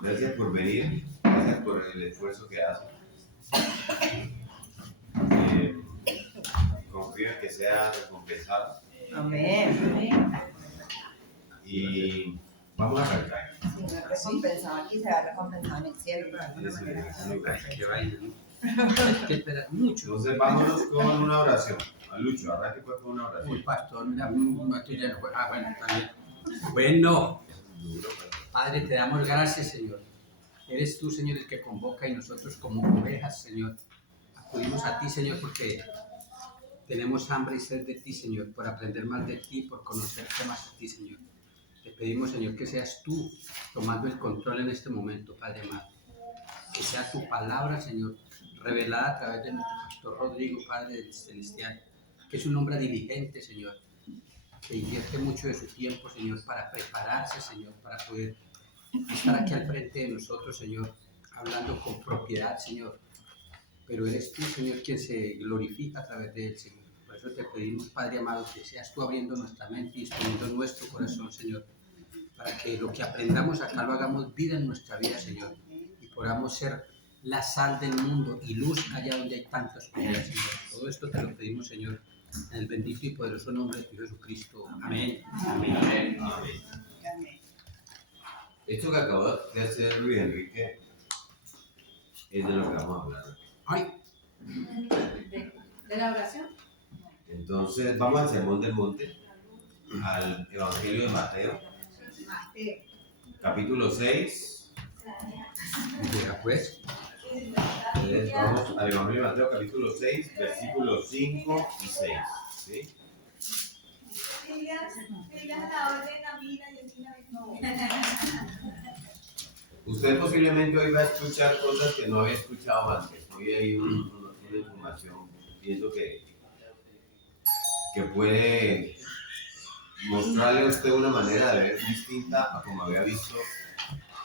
Gracias por venir, gracias por el esfuerzo que hacen. Confío en que sea recompensado. Amén. Y vamos a arrancar. Si no es recompensado aquí, será recompensado en el cielo, pero de alguna manera. Qué vaina, ¿no? Hay que esperar mucho. Entonces vámonos con una oración. A Lucho, arranque pues con una Uy, oración. pastor, mira, no estoy lleno. Ah, bueno, también. Bueno, Padre, te damos gracias, Señor. Eres tú, Señor, el que convoca y nosotros como ovejas, Señor, acudimos a ti, Señor, porque tenemos hambre y sed de ti, Señor, por aprender más de ti, por conocerte más de ti, Señor. Te pedimos, Señor, que seas tú tomando el control en este momento, Padre amado. Que sea tu palabra, Señor, revelada a través de nuestro pastor Rodrigo, Padre Celestial, que es un hombre diligente, Señor, que invierte mucho de su tiempo, Señor, para prepararse, Señor, para poder estar aquí al frente de nosotros, Señor, hablando con propiedad, Señor. Pero eres tú, Señor, quien se glorifica a través de él, Señor. Por eso te pedimos, Padre amado, que seas tú abriendo nuestra mente y disponiendo nuestro corazón, Señor, para que lo que aprendamos acá lo hagamos vida en nuestra vida, Señor, y podamos ser la sal del mundo y luz allá donde hay tanta oscuridad, Señor. Todo esto te lo pedimos, Señor, en el bendito y poderoso nombre de Jesucristo. Amén. Amén. Amén. Esto que acabó de hacer Luis Enrique es de lo que vamos a hablar. Ay, ¿De la oración? Entonces vamos al Sermón del Monte, al Evangelio de Mateo, capítulo 6. mira pues. Entonces vamos al Evangelio de Mateo, capítulo 6, versículos 5 y 6. ¿Sí? Usted posiblemente hoy va a escuchar cosas que no había escuchado antes. Hoy hay una información, pienso que puede mostrarle a usted una manera de ver distinta a como había visto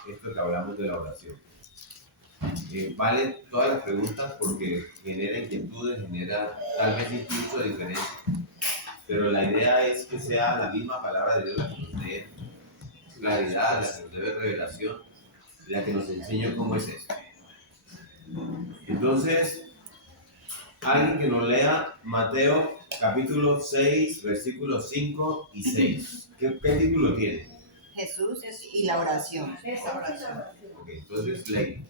esto que hablamos de la oración. Valen todas las preguntas porque genera inquietudes, genera tal vez incluso diferencia, pero la idea es que sea la misma palabra de Dios la que nos dé claridad, la que nos dé revelación, la que nos enseñe cómo es esto. Entonces, alguien que nos lea Mateo capítulo 6, versículos 5 y 6. ¿Qué título tiene? Jesús y la oración. Ok, entonces lee.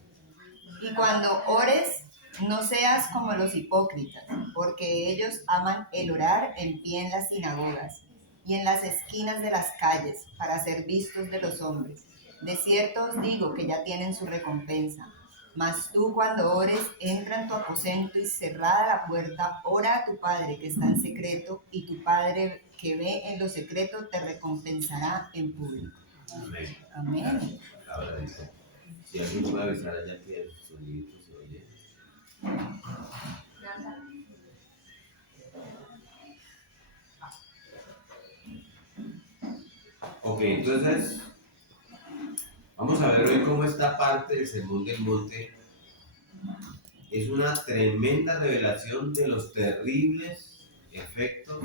Y cuando ores, no seas como los hipócritas, porque ellos aman el orar en pie en las sinagogas y en las esquinas de las calles para ser vistos de los hombres. De cierto os digo que ya tienen su recompensa. Mas tú cuando ores, entra en tu aposento y cerrada la puerta, ora a tu Padre que está en secreto, y tu Padre que ve en lo secreto te recompensará en público. Amén. Amén. Ahora dice, si alguien puede avisar allá que el sonidito se oye. Ok, entonces vamos a ver hoy cómo esta parte del Sermón del Monte es una tremenda revelación de los terribles efectos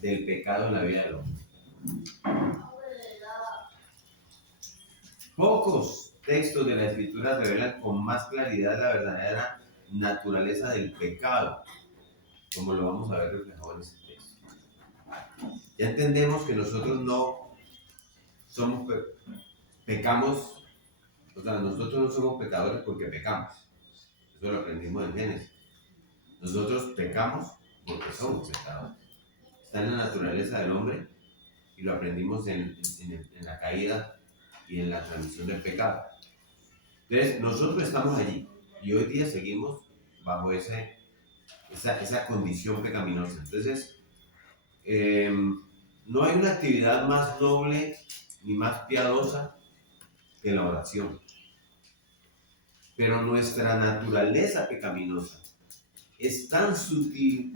del pecado en la vida del hombre. Pocos textos de la Escritura revelan con más claridad la verdadera naturaleza del pecado, como lo vamos a ver reflejado en este texto. Ya entendemos que nosotros no somos pecamos, o sea, nosotros no somos pecadores porque pecamos. Eso lo aprendimos en Génesis. Nosotros pecamos porque somos pecadores. Está en la naturaleza del hombre y lo aprendimos en la caída y en la transmisión del pecado. Entonces, nosotros estamos allí y hoy día seguimos bajo esa condición pecaminosa. Entonces, no hay una actividad más noble ni más piadosa que la oración. Pero nuestra naturaleza pecaminosa es tan sutil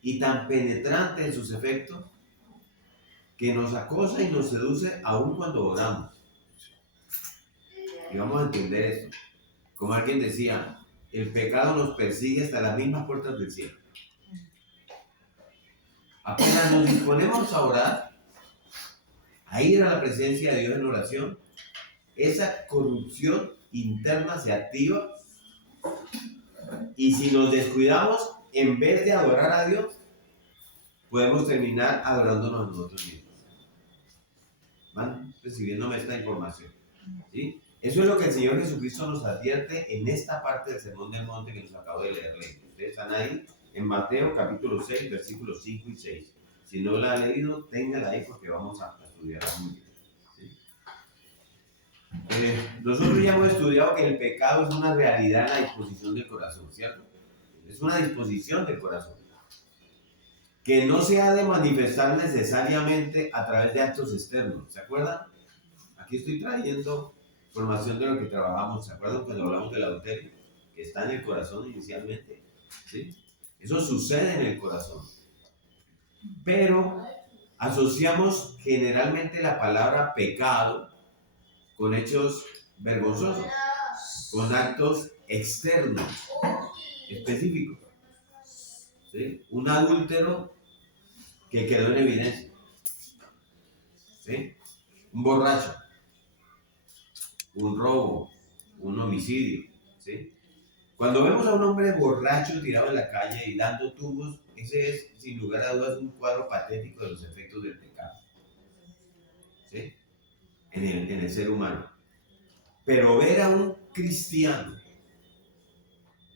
y tan penetrante en sus efectos que nos acosa y nos seduce aún cuando oramos. Y vamos a entender esto. Como alguien decía, el pecado nos persigue hasta las mismas puertas del cielo. Apenas nos disponemos a orar, a ir a la presencia de Dios en oración, esa corrupción interna se activa y si nos descuidamos, en vez de adorar a Dios, podemos terminar adorándonos a nosotros mismos. ¿Van recibiéndome esta información? ¿Sí? Eso es lo que el Señor Jesucristo nos advierte en esta parte del Sermón del Monte que nos acabo de leer. Ustedes están ahí en Mateo capítulo 6, versículos 5 y 6. Si no la ha leído, téngala ahí porque vamos a estudiarla muy bien. ¿Sí? Nosotros ya hemos estudiado que el pecado es una realidad en la disposición del corazón, ¿cierto? Es una disposición del corazón que no se ha de manifestar necesariamente a través de actos externos. ¿Se acuerdan? Aquí estoy trayendo información de lo que trabajamos. ¿Se acuerdan cuando hablamos del adulterio? Que está en el corazón inicialmente. ¿Sí? Eso sucede en el corazón. Pero asociamos generalmente la palabra pecado con hechos vergonzosos, con actos externos, específicos. ¿Sí? Un adúltero que quedó en evidencia. ¿Sí? Un borracho, un robo, un homicidio. ¿Sí? Cuando vemos a un hombre borracho tirado en la calle y dando tumbos, ese es, sin lugar a dudas, un cuadro patético de los efectos del pecado. ¿Sí? En el ser humano. Pero ver a un cristiano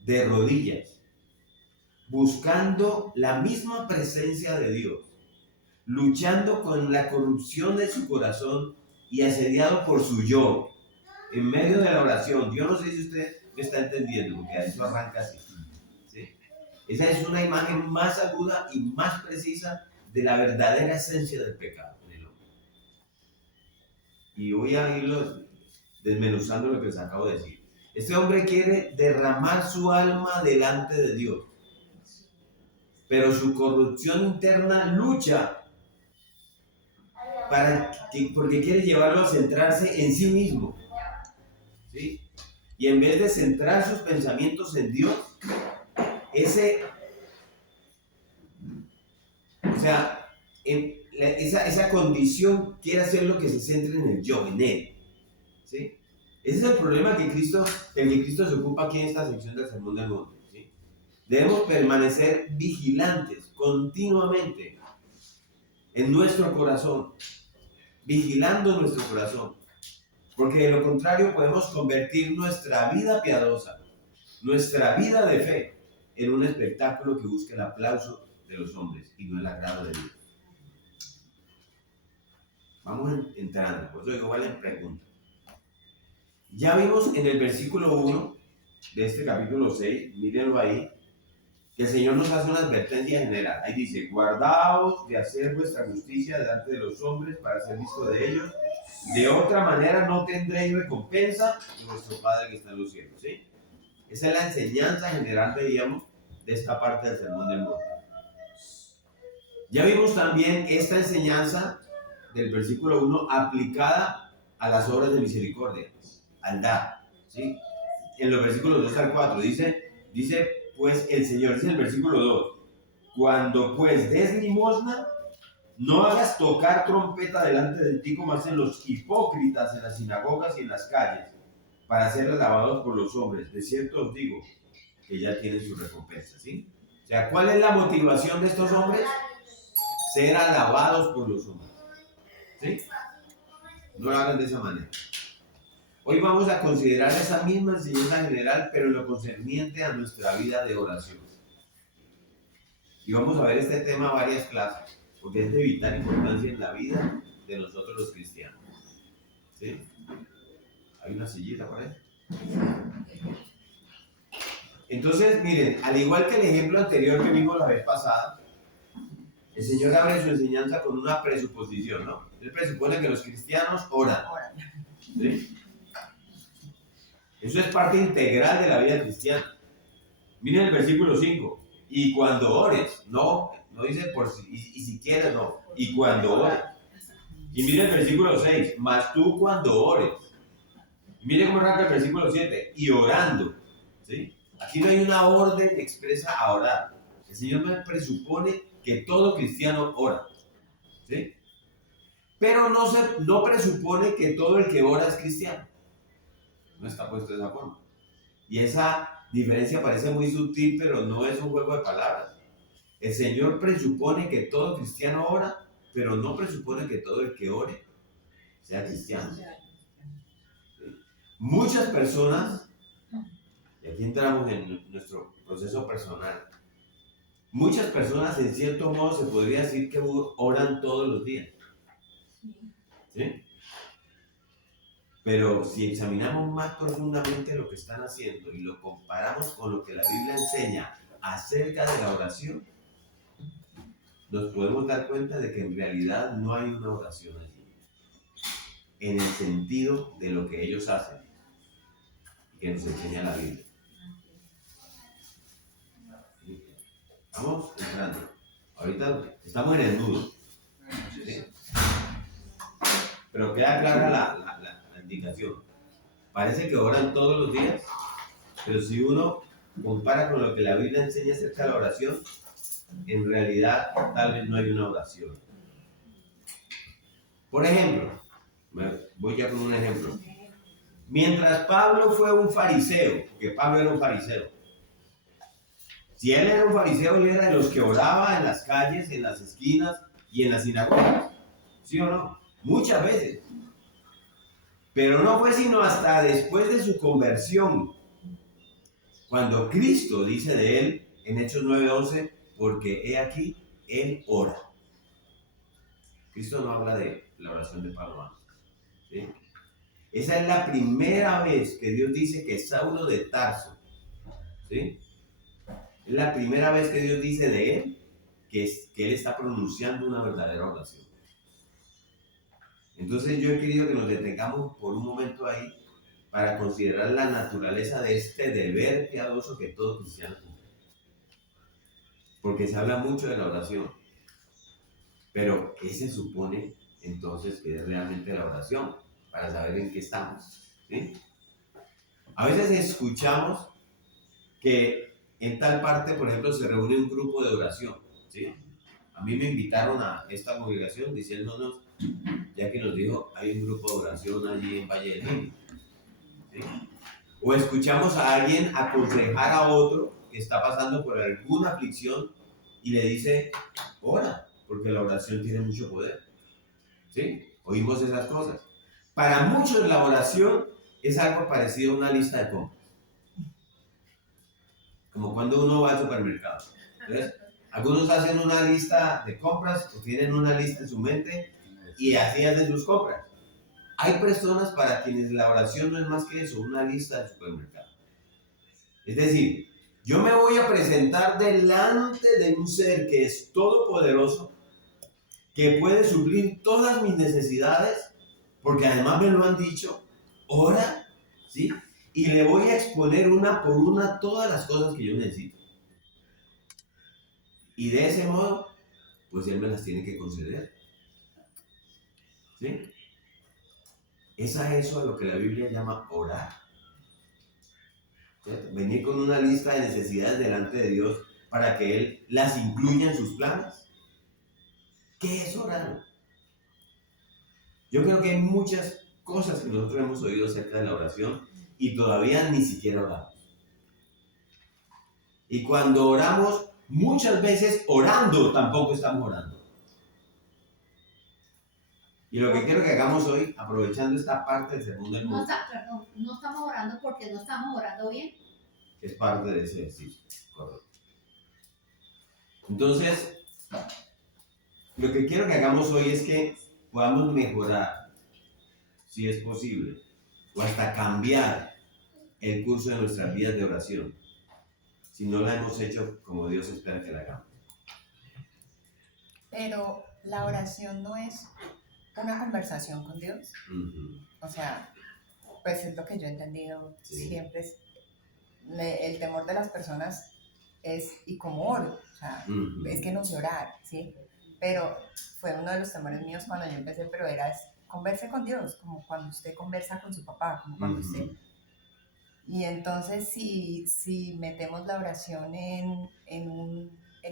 de rodillas, buscando la misma presencia de Dios, luchando con la corrupción de su corazón y asediado por su yo, en medio de la oración. Yo no sé si usted me está entendiendo, porque a eso arranca así. ¿Sí? Esa es una imagen más aguda y más precisa de la verdadera esencia del pecado en el hombre. Y voy a irlo desmenuzando lo que les acabo de decir. Este hombre quiere derramar su alma delante de Dios, pero su corrupción interna lucha porque quiere llevarlo a centrarse en sí mismo. ¿Sí? Y en vez de centrar sus pensamientos en Dios, esa condición quiere hacer lo que se centre en el yo, en él. ¿Sí? Ese es el problema del que Cristo se ocupa aquí en esta sección del Sermón del Monte. ¿Sí? Debemos permanecer vigilantes continuamente en nuestro corazón, vigilando nuestro corazón, porque de lo contrario podemos convertir nuestra vida piadosa, nuestra vida de fe, en un espectáculo que busque el aplauso de los hombres y no el agrado de Dios. Vamos entrando, por eso digo, vale, pregunta. Ya vimos en el versículo 1 de este capítulo 6, mírenlo ahí, que el Señor nos hace una advertencia general. Ahí dice: guardaos de hacer vuestra justicia delante de los hombres para ser visto de ellos. De otra manera no tendréis recompensa de vuestro Padre que está en los cielos. ¿Sí? Esa es la enseñanza general, veíamos, de esta parte del Sermón del Monte. Ya vimos también esta enseñanza del versículo 1 aplicada a las obras de misericordia, al dar. ¿Sí? En los versículos 2 al 4 dice pues el Señor, dice en el versículo 2: cuando pues des limosna, no hagas tocar trompeta delante de ti como hacen los hipócritas en las sinagogas y en las calles, para ser alabados por los hombres. De cierto os digo que ya tienen su recompensa. ¿Sí? O sea, ¿cuál es la motivación de estos hombres? Ser alabados por los hombres. ¿Sí? No lo hagan de esa manera. Hoy vamos a considerar esa misma enseñanza general, pero en lo concerniente a nuestra vida de oración. Y vamos a ver este tema varias clases, porque es de vital importancia en la vida de nosotros los cristianos. ¿Sí? ¿Hay una sillita por ahí? Entonces, miren, al igual que el ejemplo anterior que vimos la vez pasada, el Señor abre su enseñanza con una presuposición, ¿no? Él presupone que los cristianos oran. ¿Sí? Eso es parte integral de la vida cristiana. Miren el versículo 5. Y cuando ores, no dice por si, y si quieres, no. Y cuando ores. Y miren el versículo 6. Mas tú cuando ores. Miren cómo arranca el versículo 7. Y orando. ¿Sí? Aquí no hay una orden expresa a orar. El Señor me presupone que todo cristiano ora. ¿Sí? Pero no presupone que todo el que ora es cristiano. No está puesto de esa forma. Y esa diferencia parece muy sutil, pero no es un juego de palabras. El Señor presupone que todo cristiano ora, pero no presupone que todo el que ore sea cristiano. Muchas personas, y aquí entramos en nuestro proceso personal, muchas personas en cierto modo se podría decir que oran todos los días. ¿Sí? Pero si examinamos más profundamente lo que están haciendo y lo comparamos con lo que la Biblia enseña acerca de la oración, nos podemos dar cuenta de que en realidad no hay una oración allí, en el sentido de lo que ellos hacen y que nos enseña la Biblia. Vamos entrando. Ahorita estamos en el nudo. ¿Sí? Pero queda clara la indicación. Parece que oran todos los días, pero si uno compara con lo que la Biblia enseña acerca de la oración, en realidad tal vez no hay una oración. Por ejemplo, voy ya con un ejemplo. Mientras Pablo fue un fariseo, que Pablo era un fariseo, si él era un fariseo, él era de los que oraba en las calles, en las esquinas y en las sinagogas. ¿Sí o no? Muchas veces. Pero no fue sino hasta después de su conversión, cuando Cristo dice de él en Hechos 9:11, porque he aquí, él ora. Cristo no habla de la oración de Pablo antes. ¿Sí? Esa es la primera vez que Dios dice que Saulo de Tarso, ¿sí? Es la primera vez que Dios dice de él que él está pronunciando una verdadera oración. Entonces yo he querido que nos detengamos por un momento ahí para considerar la naturaleza de este deber piadoso que todo cristiano cumple. Porque se habla mucho de la oración, pero ¿qué se supone entonces que es realmente la oración? Para saber en qué estamos, ¿sí? A veces escuchamos que en tal parte, por ejemplo, se reúne un grupo de oración, ¿sí? A mí me invitaron a esta congregación diciéndonos, ya que nos dijo, hay un grupo de oración allí en Valle del Rin, ¿sí? O escuchamos a alguien aconsejar a otro que está pasando por alguna aflicción y le dice, ora, porque la oración tiene mucho poder, ¿sí? Oímos esas cosas. Para muchos la oración es algo parecido a una lista de compras. Como cuando uno va al supermercado. Entonces, algunos hacen una lista de compras o tienen una lista en su mente y así hacen sus compras. Hay personas para quienes la oración no es más que eso, una lista de supermercado. Es decir, yo me voy a presentar delante de un ser que es todopoderoso, que puede suplir todas mis necesidades, porque además me lo han dicho, ora, ¿sí? Y le voy a exponer una por una todas las cosas que yo necesito. Y de ese modo, pues Él me las tiene que conceder. ¿Sí? Es a eso a lo que la Biblia llama orar. ¿Sí? Venir con una lista de necesidades delante de Dios para que Él las incluya en sus planes. ¿Qué es orar? Yo creo que hay muchas cosas que nosotros hemos oído acerca de la oración y todavía ni siquiera oramos. Y cuando oramos, muchas veces orando tampoco estamos orando. Y lo que quiero que hagamos hoy, aprovechando esta parte del sermón del monte, No estamos orando porque no estamos orando bien. es parte de ese ejercicio, correcto. Entonces, lo que quiero que hagamos hoy es que podamos mejorar, si es posible, o hasta cambiar el curso de nuestras vidas de oración, si no la hemos hecho como Dios espera que la hagamos. Pero la oración no es una conversación con Dios. Uh-huh. O sea, pues es lo que yo he entendido. Sí. Siempre es el temor de las personas es, ¿y cómo oro? O sea, Uh-huh. es que no sé orar, ¿sí? Pero fue uno de los temores míos cuando yo empecé, pero era converse con Dios, como cuando usted conversa con su papá, como cuando Uh-huh. usted... Y entonces si metemos la oración en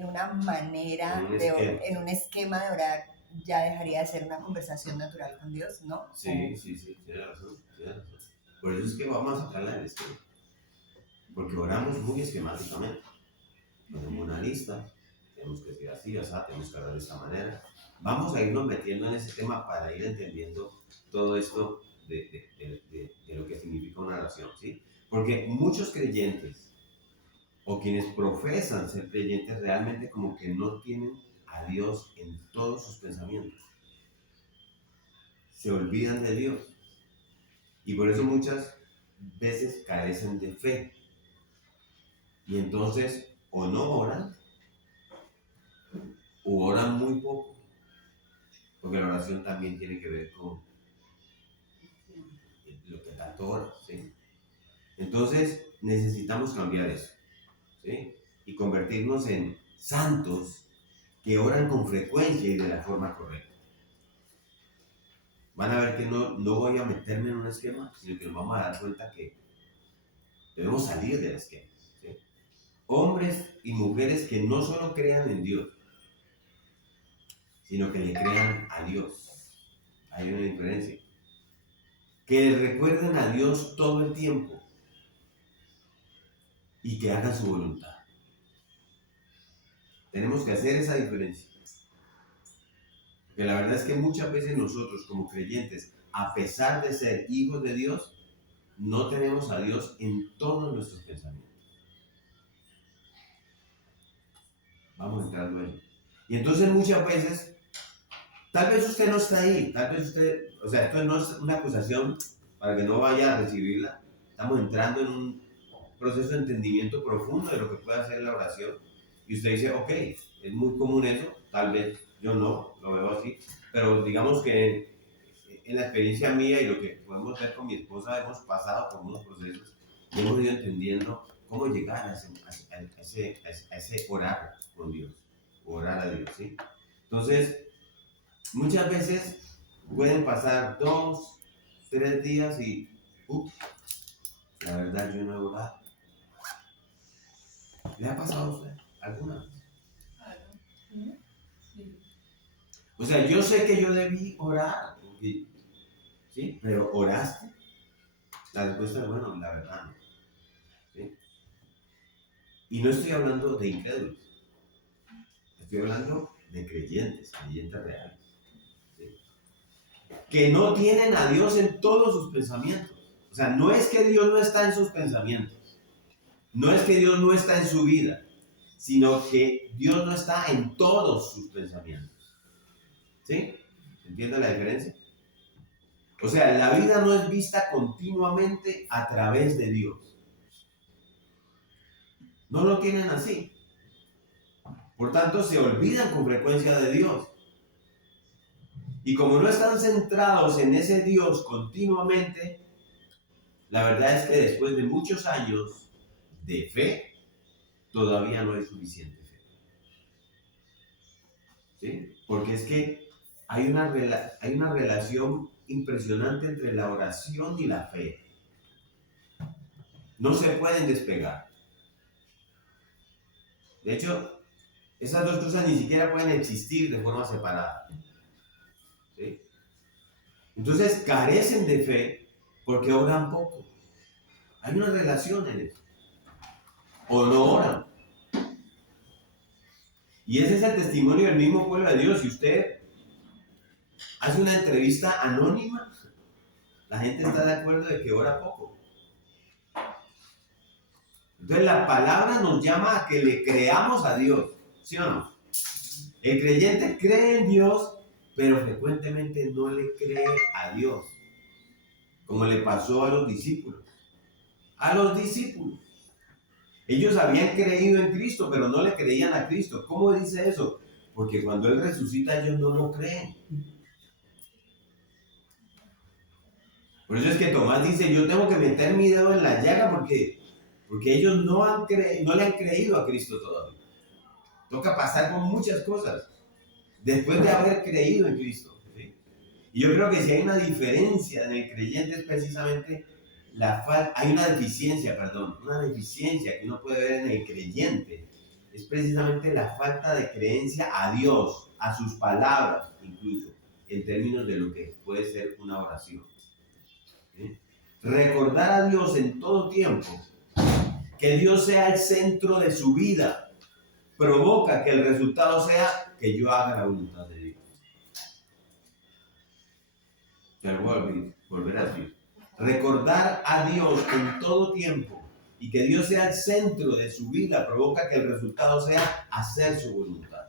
una manera, En un esquema. en un esquema de orar, ya dejaría de ser una conversación natural con Dios, ¿no? Sí, tiene razón, tiene razón. Por eso es que vamos a sacarla del esquema. Porque oramos muy esquemáticamente. Ponemos una lista, tenemos que decir así, tenemos que hablar de esta manera. Vamos a irnos metiendo en ese tema para ir entendiendo todo esto de lo que significa una oración, ¿sí? Porque muchos creyentes, o quienes profesan ser creyentes, realmente como que no tienen a Dios en todos sus pensamientos. Se olvidan de Dios. Y por eso muchas veces carecen de fe. Y entonces, o no oran, o oran muy poco. Porque la oración también tiene que ver con lo que tanto oras, ¿sí? Entonces, necesitamos cambiar eso, ¿sí? Y convertirnos en santos que oran con frecuencia y de la forma correcta. Van a ver que no voy a meterme en un esquema, sino que nos vamos a dar cuenta que debemos salir del esquema, ¿sí? Hombres y mujeres que no solo crean en Dios, sino que le crean a Dios. Hay una diferencia. Que recuerden a Dios todo el tiempo y que hagan su voluntad. Tenemos que hacer esa diferencia. Porque la verdad es que muchas veces nosotros como creyentes, a pesar de ser hijos de Dios, no tenemos a Dios en todos nuestros pensamientos. Vamos entrando ahí. Y entonces muchas veces, tal vez usted no está ahí, tal vez usted, o sea, esto no es una acusación para que no vaya a recibirla. Estamos entrando en un proceso de entendimiento profundo de lo que puede hacer la oración. Y usted dice, ok, es muy común eso, tal vez yo no lo veo así, pero digamos que en la experiencia mía y lo que podemos ver con mi esposa, hemos pasado por unos procesos y hemos ido entendiendo cómo llegar a ese orar con Dios, orar a Dios, ¿sí? Entonces, muchas veces pueden pasar 2, 3 días y, la verdad yo no he orado. ¿Le ha pasado a usted alguna vez? O sea, yo sé que yo debí orar, ¿sí? Pero ¿oraste? La respuesta es, bueno, la verdad no. ¿Sí? Y no estoy hablando de incrédulos, estoy hablando de creyentes reales, ¿sí? Que no tienen a Dios en todos sus pensamientos. O sea, no es que Dios no está en sus pensamientos, no es que Dios no está en su vida, sino que Dios no está en todos sus pensamientos. ¿Sí? ¿Entienden la diferencia? O sea, la vida no es vista continuamente a través de Dios. No lo tienen así. Por tanto, se olvidan con frecuencia de Dios. Y como no están centrados en ese Dios continuamente, la verdad es que después de muchos años de fe, todavía no hay suficiente fe. ¿Sí? Porque es que hay una relación impresionante entre la oración y la fe. No se pueden despegar. De hecho, esas dos cosas ni siquiera pueden existir de forma separada. ¿Sí? Entonces carecen de fe porque oran poco. Hay una relación en eso. O no oran. Y ese es el testimonio del mismo pueblo de Dios. Si usted hace una entrevista anónima, la gente está de acuerdo de que ora poco. Entonces la palabra nos llama a que le creamos a Dios, ¿sí o no? El creyente cree en Dios, pero frecuentemente no le cree a Dios, como le pasó a los discípulos. A los discípulos. Ellos habían creído en Cristo, pero no le creían a Cristo. ¿Cómo dice eso? Porque cuando Él resucita, ellos no lo creen. Por eso es que Tomás dice, yo tengo que meter mi dedo en la llaga porque ellos no le han creído a Cristo todavía. Toca pasar con muchas cosas después de haber creído en Cristo, ¿sí? Y yo creo que si hay una diferencia en el creyente es precisamente hay una deficiencia que uno puede ver en el creyente. Es precisamente la falta de creencia a Dios a sus palabras, incluso en términos de lo que puede ser una oración. ¿Sí? Recordar a Dios en todo tiempo, que Dios sea el centro de su vida, provoca que el resultado sea que yo haga la voluntad de Dios. Te lo voy a volver a decir. Recordar a Dios en todo tiempo y que Dios sea el centro de su vida provoca que el resultado sea hacer su voluntad.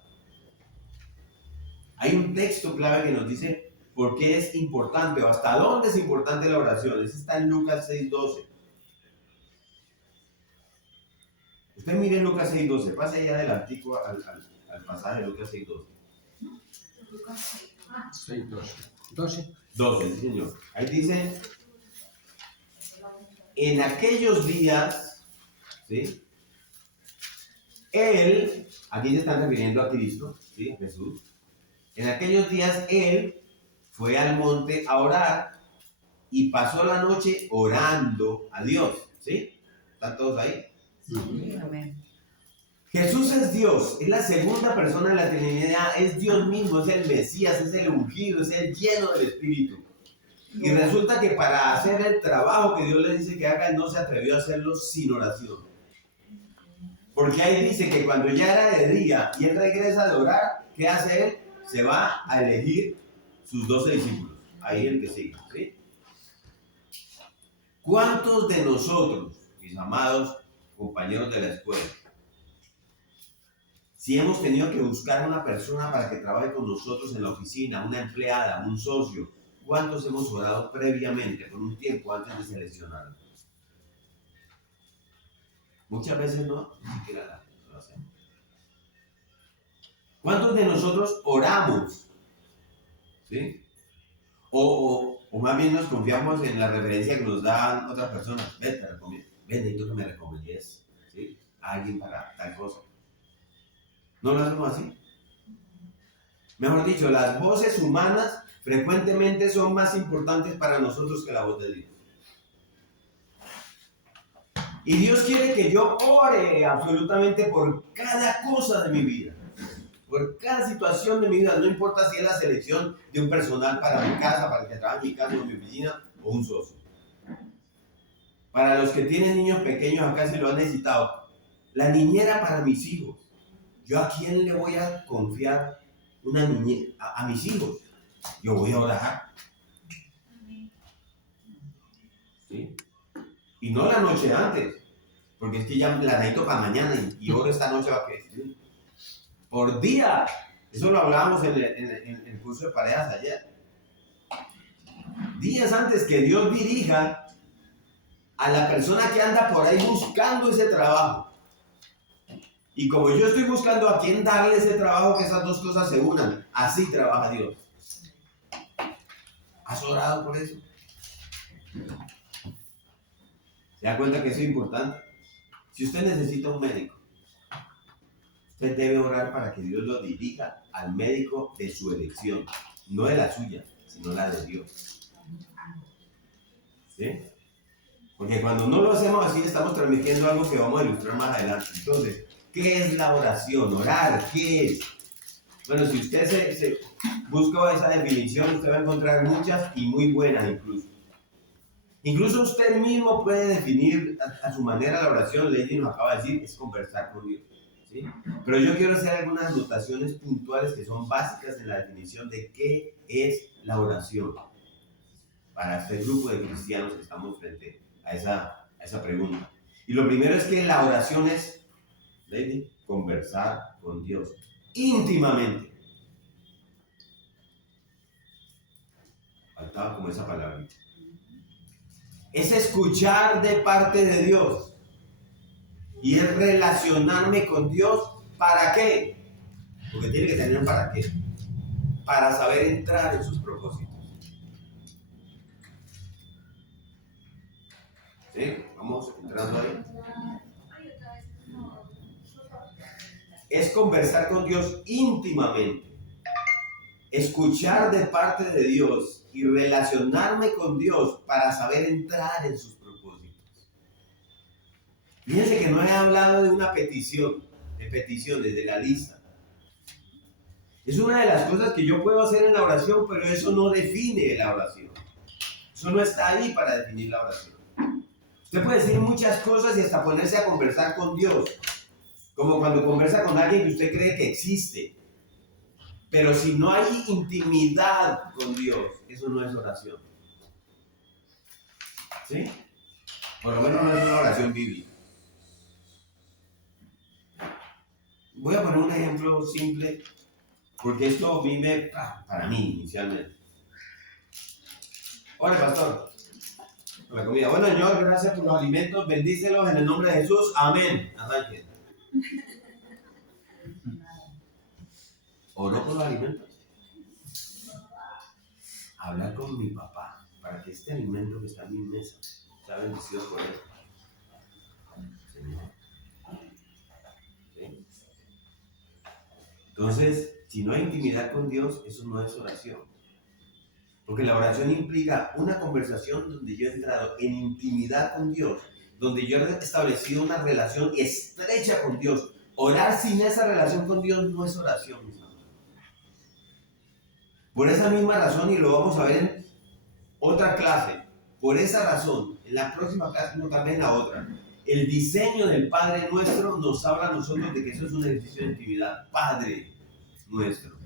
Hay un texto clave que nos dice por qué es importante o hasta dónde es importante la oración. Ese está en Lucas 6:12. Usted mire Lucas 6:12, pase ya del artículo al pasaje de Lucas 6:12. 6, 12. 12. 12, sí señor. Ahí dice, en aquellos días, ¿sí? Él, aquí se están refiriendo a Cristo, ¿sí? A Jesús. En aquellos días Él fue al monte a orar y pasó la noche orando a Dios, ¿sí? ¿Están todos ahí? Amén. Jesús es Dios, es la segunda persona de la Trinidad, es Dios mismo, es el Mesías, es el ungido, es el lleno del Espíritu. Y resulta que para hacer el trabajo que Dios le dice que haga, Él no se atrevió a hacerlo sin oración. Porque ahí dice que cuando ya era de día y Él regresa de orar, ¿qué hace Él? Se va a elegir sus 12 discípulos. Ahí el que sigue, ¿sí? ¿Cuántos de nosotros, mis amados compañeros de la escuela, si hemos tenido que buscar una persona para que trabaje con nosotros en la oficina, una empleada, un socio, cuántos hemos orado previamente, por un tiempo antes de seleccionarlo? Muchas veces no, ni siquiera lo hacemos. ¿Cuántos de nosotros oramos? ¿Sí? O más bien nos confiamos en la referencia que nos dan otras personas. Ven, te recomiendo. Ven, necesito que me recomiendes, ¿sí? A alguien para tal cosa. ¿No lo hacemos así? Mejor dicho, las voces humanas frecuentemente son más importantes para nosotros que la voz de Dios. Y Dios quiere que yo ore absolutamente por cada cosa de mi vida, por cada situación de mi vida, no importa si es la selección de un personal para mi casa, para el que trabaja en mi casa o en mi oficina, o un socio. Para los que tienen niños pequeños acá, si lo han necesitado, la niñera para mis hijos. ¿Yo a quién le voy a confiar una niñera? A mis hijos. Yo voy a orar. ¿Sí? Y no la noche antes, porque es que ya la necesito para mañana y oro esta noche para que... ¿Sí? Por día. Eso lo hablábamos en el curso de parejas ayer. Días antes que Dios dirija a la persona que anda por ahí buscando ese trabajo. Y como yo estoy buscando a quién darle ese trabajo, que esas dos cosas se unan. Así trabaja Dios. ¿Has orado por eso? ¿Se da cuenta que eso es importante? Si usted necesita un médico, usted debe orar para que Dios lo dirija al médico de su elección. No de la suya, sino la de Dios. ¿Sí? Porque cuando no lo hacemos así, estamos transmitiendo algo que vamos a ilustrar más adelante. Entonces, ¿qué es la oración? Orar, ¿qué es? Bueno, si usted se busca esa definición, usted va a encontrar muchas y muy buenas incluso. Incluso usted mismo puede definir a su manera la oración. Lady nos acaba de decir, es conversar con Dios. ¿Sí? Pero yo quiero hacer algunas anotaciones puntuales que son básicas en la definición de qué es la oración. Para este grupo de cristianos que estamos frente a esa pregunta. Y lo primero es que la oración es, Lady, conversar con Dios íntimamente. Faltaba como esa palabra. Es escuchar de parte de Dios. Y es relacionarme con Dios. ¿Para qué? Porque tiene que tener un para qué. Para saber entrar en sus propósitos. ¿Sí? Vamos entrando ahí. Es conversar con Dios íntimamente. Escuchar de parte de Dios y relacionarme con Dios para saber entrar en sus propósitos. Fíjense que no he hablado de una petición, de peticiones, de la lista. Es una de las cosas que yo puedo hacer en la oración, pero eso no define la oración. Eso no está ahí para definir la oración. Usted puede decir muchas cosas y hasta ponerse a conversar con Dios, como cuando conversa con alguien que usted cree que existe. Pero si no hay intimidad con Dios, eso no es oración. ¿Sí? Por lo menos no es una oración bíblica. Voy a poner un ejemplo simple, porque esto vive para mí inicialmente. Hola, pastor. Por la comida. Bueno, Señor, gracias por los alimentos. Bendícelos en el nombre de Jesús. Amén. Arranquen. Oro por los alimentos. Hablar con mi papá para que este alimento que está en mi mesa sea bendecido por él. Señor. ¿Sí? Entonces, si no hay intimidad con Dios, eso no es oración. Porque la oración implica una conversación donde yo he entrado en intimidad con Dios, donde yo he establecido una relación estrecha con Dios. Orar sin esa relación con Dios no es oración, mis amados. Por esa misma razón, y lo vamos a ver en otra clase, por esa razón, en la próxima clase, no también en la otra, el diseño del Padre Nuestro nos habla a nosotros de que eso es un ejercicio de intimidad. Padre Nuestro.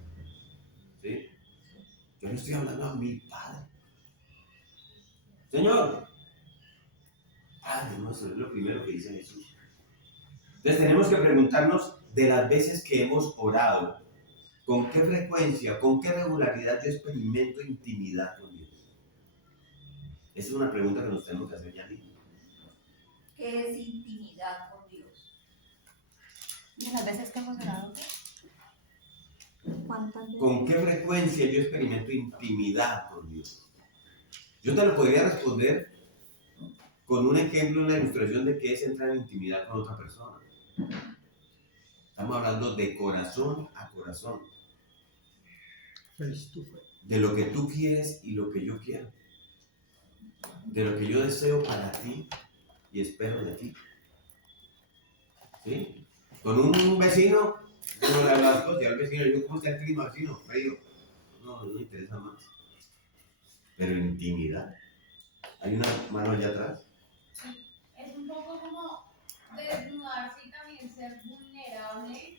¿Sí? Yo le estoy hablando a mi Padre. Señor, Padre Nuestro es lo primero que dice Jesús. Entonces tenemos que preguntarnos de las veces que hemos orado, con qué frecuencia, con qué regularidad yo experimento intimidad con Dios. Esa es una pregunta que nos tenemos que hacer ya mismo. ¿Qué es intimidad con Dios? ¿Y las veces que hemos orado? ¿Cuántas veces? ¿Con qué frecuencia yo experimento intimidad con Dios? Yo te lo podría responder con un ejemplo, una ilustración de qué es entrar en intimidad con otra persona. Estamos hablando de corazón a corazón. De lo que tú quieres y lo que yo quiero. De lo que yo deseo para ti y espero de ti. ¿Sí? Con un vecino, como las cosas, y al vecino le digo, ¿cómo está el clima, vecino? Frío. No me interesa más. Pero intimidad. Hay una mano allá atrás. Sí, es un poco como desnudarse y también ser vulnerable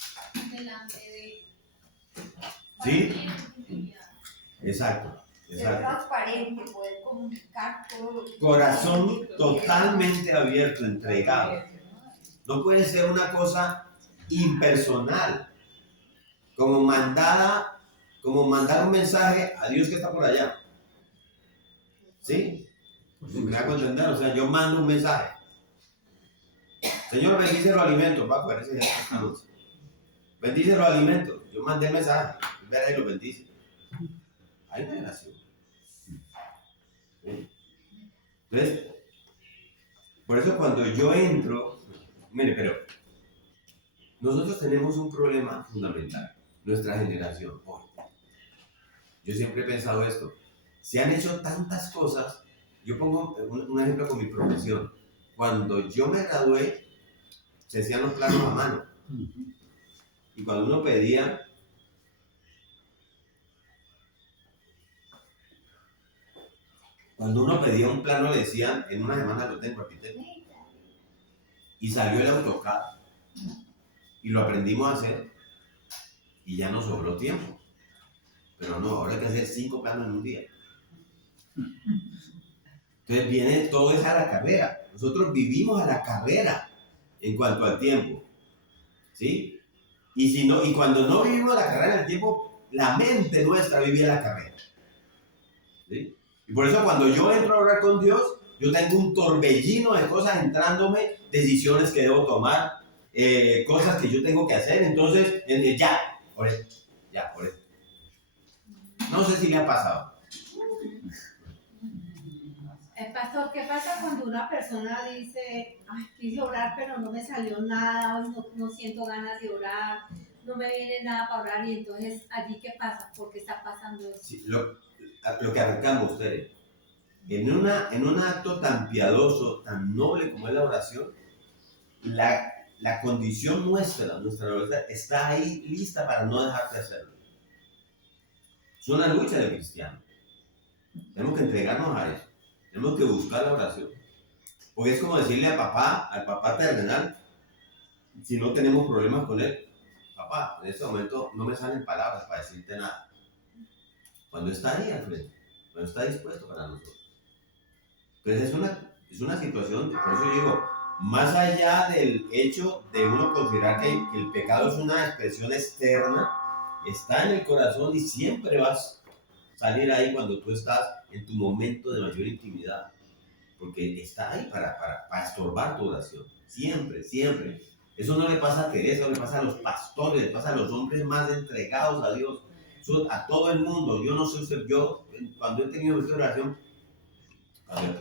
delante de ¿Sí? intimidad. Exacto. Ser Exacto. transparente, poder comunicar todo lo que... Corazón totalmente abierto, entregado. No puede ser una cosa impersonal, como mandar un mensaje a Dios que está por allá. ¿Sí? Me hago entender, o sea, yo mando un mensaje. Señor, bendice los alimentos, va a poder ese esta noche. Bendice los alimentos. Yo mandé el mensaje, verá y lo bendice. Hay una relación. ¿Sí? Entonces, por eso cuando yo entro, mire, pero nosotros tenemos un problema fundamental, nuestra generación hoy. Yo siempre he pensado esto, se han hecho tantas cosas, yo pongo un ejemplo con mi profesión. Cuando yo me gradué, se hacían los planos a mano. Y cuando uno pedía, un plano, le decían, en una semana lo tengo, arquitecto. Y salió el AutoCAD. Y lo aprendimos a hacer. Y ya nos sobró tiempo. Pero no, ahora hay que hacer 5 planos en un día. Entonces viene todo eso a la carrera. Nosotros vivimos a la carrera en cuanto al tiempo. ¿Sí? Y cuando no vivimos la carrera en el tiempo, la mente nuestra vive la carrera. ¿Sí? Y por eso cuando yo entro a orar con Dios, yo tengo un torbellino de cosas entrándome, decisiones que debo tomar, cosas que yo tengo que hacer. Entonces, por eso. No sé si le ha pasado. Pastor, ¿qué pasa cuando una persona dice, ay, quise orar pero no me salió nada, hoy no siento ganas de orar, no me viene nada para orar, y entonces allí qué pasa? ¿Por qué está pasando eso? Sí, lo que arrancamos ustedes. En un acto tan piadoso, tan noble como es la oración, la condición nuestra voluntad está ahí lista para no dejar de hacerlo. Es una lucha de cristiano. Tenemos que entregarnos a eso. Tenemos que buscar la oración. Porque es como decirle al papá terrenal, si no tenemos problemas con él, papá, en este momento no me salen palabras para decirte nada. Cuando está ahí al frente, cuando está dispuesto para nosotros. Entonces es una situación, por eso yo digo, más allá del hecho de uno considerar que el pecado es una expresión externa, está en el corazón y siempre vas a salir ahí cuando tú estás en tu momento de mayor intimidad. Porque está ahí para estorbar tu oración. Siempre, siempre. Eso no le pasa a Teresa, no le pasa a los pastores, le pasa a los hombres más entregados a Dios. Eso a todo el mundo. Yo no sé usted, yo cuando he tenido esta oración,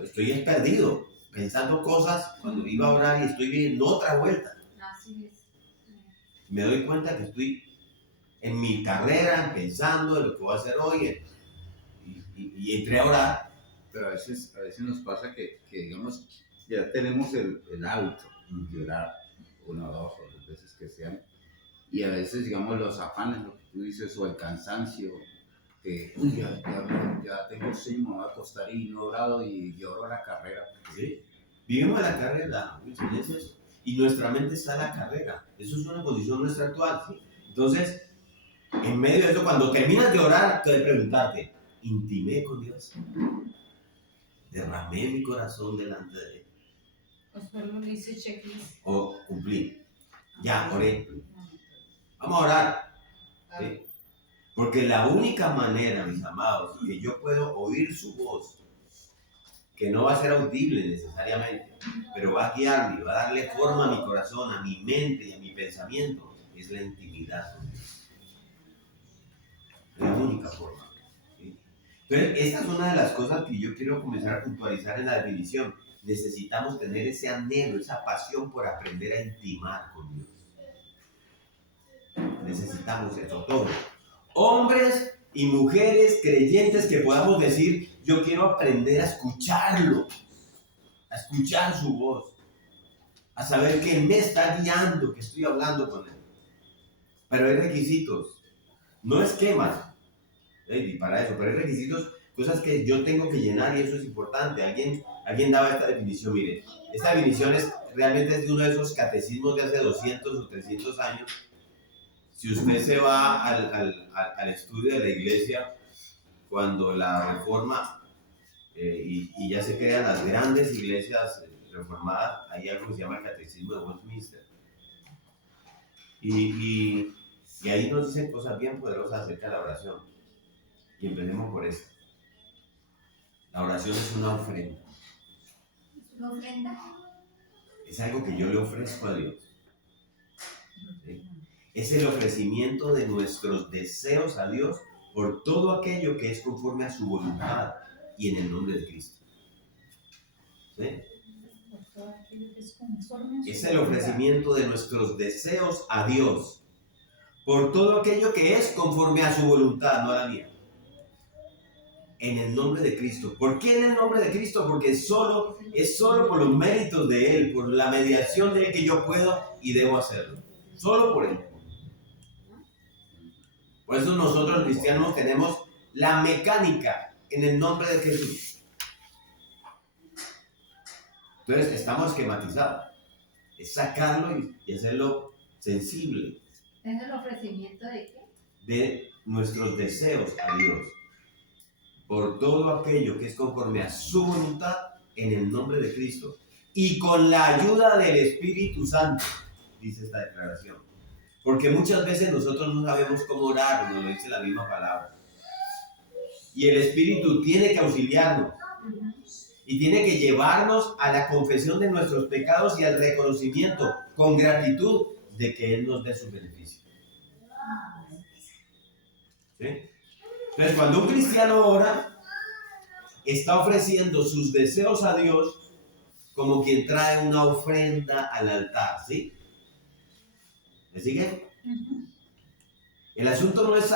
estoy perdido, pensando cosas cuando iba a orar y estoy viendo otra vuelta. Así es. Me doy cuenta que estoy en mi carrera, pensando en lo que voy a hacer hoy y entré a orar. Pero a veces nos pasa que digamos, ya tenemos el hábito de orar una, dos o tres veces que sean, y a veces, digamos, los afanes, lo que tú dices, o el cansancio, que uy, ya tengo sueño, me voy a acostar y no he orado y oro a la carrera. ¿Sí? Vivimos la carrera muchas veces y nuestra mente está en la carrera. Eso es una condición nuestra actual. ¿Sí? Entonces, en medio de eso, cuando terminas de orar, te debes preguntarte, ¿intimé con Dios? ¿Derramé mi corazón delante de Él? Pues solo le hice checklist. ¿O cumplí? Ya, oré. Vamos a orar. ¿Sí? Porque la única manera, mis amados, que yo puedo oír su voz, que no va a ser audible necesariamente, pero va a guiarme, va a darle forma a mi corazón, a mi mente y a mi pensamiento, es la intimidad con Dios. Es la única forma. ¿Sí? Entonces, esta es una de las cosas que yo quiero comenzar a puntualizar en la definición. Necesitamos tener ese anhelo, esa pasión por aprender a intimar con Dios. Necesitamos eso, todos. Hombres y mujeres creyentes que podamos decir, yo quiero aprender a escucharlo, a escuchar su voz, a saber que Él me está guiando, que estoy hablando con Él. Pero hay requisitos, no esquemas, para eso, pero hay requisitos, cosas que yo tengo que llenar y eso es importante. Alguien daba esta definición, mire, esta definición realmente es de uno de esos catecismos de hace 200 o 300 años. Si usted se va al estudio de la iglesia, cuando la reforma y ya se crean las grandes iglesias reformadas, hay algo que se llama el Catecismo de Westminster. Y ahí nos dicen cosas bien poderosas acerca de la oración. Y empecemos por eso. La oración es una ofrenda. ¿Una ofrenda? Es algo que yo le ofrezco a Dios. ¿Sí? Es el ofrecimiento de nuestros deseos a Dios por todo aquello que es conforme a su voluntad y en el nombre de Cristo. ¿Sí? Es el ofrecimiento de nuestros deseos a Dios por todo aquello que es conforme a su voluntad, no a la mía. En el nombre de Cristo. ¿Por qué en el nombre de Cristo? Porque es solo por los méritos de Él, por la mediación de Él que yo puedo y debo hacerlo. Solo por Él. Por eso nosotros cristianos tenemos la mecánica en el nombre de Jesús. Entonces estamos esquematizados. Es sacarlo y hacerlo sensible. ¿Es el ofrecimiento de qué? De nuestros deseos a Dios. Por todo aquello que es conforme a su voluntad en el nombre de Cristo. Y con la ayuda del Espíritu Santo, dice esta declaración. Porque muchas veces nosotros no sabemos cómo orar, nos lo dice la misma palabra. Y el Espíritu tiene que auxiliarnos. Y tiene que llevarnos a la confesión de nuestros pecados y al reconocimiento con gratitud de que Él nos dé sus beneficios. ¿Sí? Entonces, cuando un cristiano ora, está ofreciendo sus deseos a Dios como quien trae una ofrenda al altar, ¿sí? ¿Me sigue? El asunto no es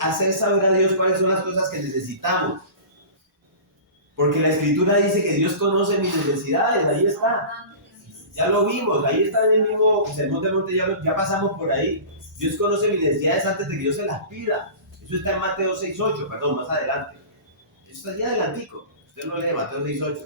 hacer saber a Dios cuáles son las cosas que necesitamos. Porque la Escritura dice que Dios conoce mis necesidades, ahí está. Ya lo vimos, ahí está en el mismo Sermón del Monte, ya pasamos por ahí. Dios conoce mis necesidades antes de que yo se las pida. Eso Eso está en Mateo 6:8, perdón, más adelante. Eso está allá adelantico. Usted no lee Mateo 6:8.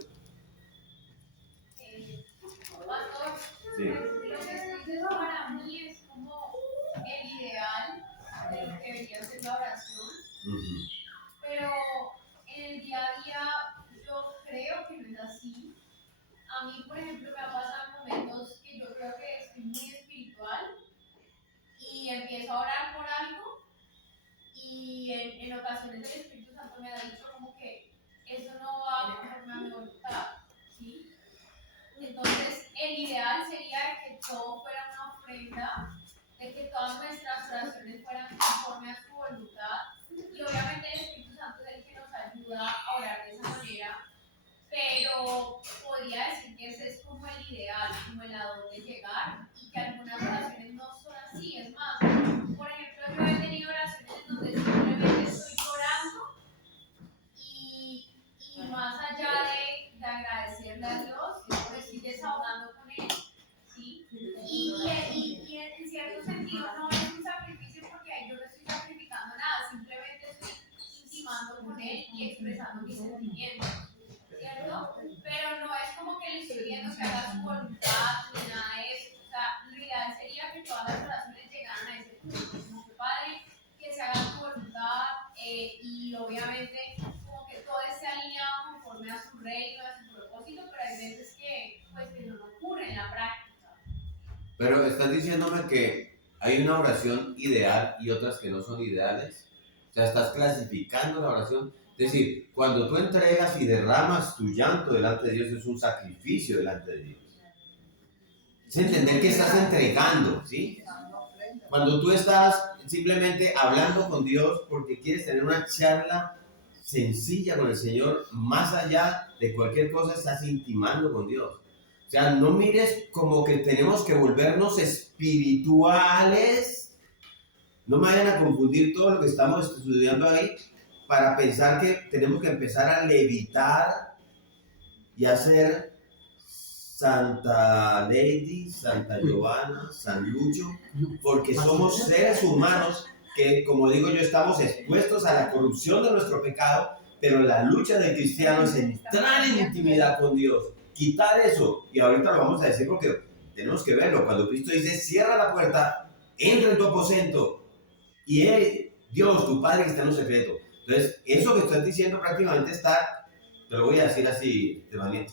Pastor, Sí. lo que estoy diciendo para mí es como el ideal de lo que debería ser la oración, Ujú. pero en el día a día yo creo que no es así. A mí, por ejemplo, me ha pasado momentos que yo creo que estoy muy espiritual y empiezo a orar por algo y en ocasiones el Espíritu Santo me ha dicho como que eso no va conforme a mi voluntad, ¿sí? Entonces, el ideal sería que todo fuera una ofrenda, de que todas nuestras oraciones fueran conforme a su voluntad. Y obviamente el Espíritu Santo es el que nos ayuda a orar de esa manera, pero podría decir que ese es como el ideal, como el a dónde llegar, y que algunas oraciones no son así. Es más, por ejemplo, yo he tenido oraciones en donde simplemente estoy llorando y más allá de agradecerle a Dios, es que estoy desahogando con Él, ¿sí? Y en cierto sentido no es un sacrificio porque ahí yo no estoy sacrificando nada, simplemente estoy intimando con Él y expresando mis sentimientos, ¿cierto? Pero no es como que le estoy pidiendo que haga su voluntad ni nada de eso. O sea, lo ideal sería que todas las oraciones llegaran a ese punto, como que Padre, que se haga su voluntad y obviamente como que todo esté alineado conforme a su reino, a su propósito, pero hay veces que pues eso no ocurre en la práctica. Pero estás diciéndome que hay una oración ideal y otras que no son ideales. O sea, estás clasificando la oración. Es decir, cuando tú entregas y derramas tu llanto delante de Dios, es un sacrificio delante de Dios. Es entender que estás entregando, ¿sí? Cuando tú estás simplemente hablando con Dios porque quieres tener una charla sencilla con el Señor, más allá de cualquier cosa, estás intimando con Dios. O sea, no mires como que tenemos que volvernos espirituales. No me vayan a confundir todo lo que estamos estudiando ahí para pensar que tenemos que empezar a levitar y hacer Santa Lady, Santa Giovanna, San Lucho, porque somos seres humanos que, como digo yo, estamos expuestos a la corrupción de nuestro pecado, pero la lucha del cristiano es entrar en intimidad con Dios, quitar eso, y ahorita lo vamos a decir porque tenemos que verlo, cuando Cristo dice, cierra la puerta, entra en tu aposento, y Él, Dios, tu Padre que está en lo secreto. Entonces, eso que estás diciendo prácticamente está, te lo voy a decir así, Estefanía,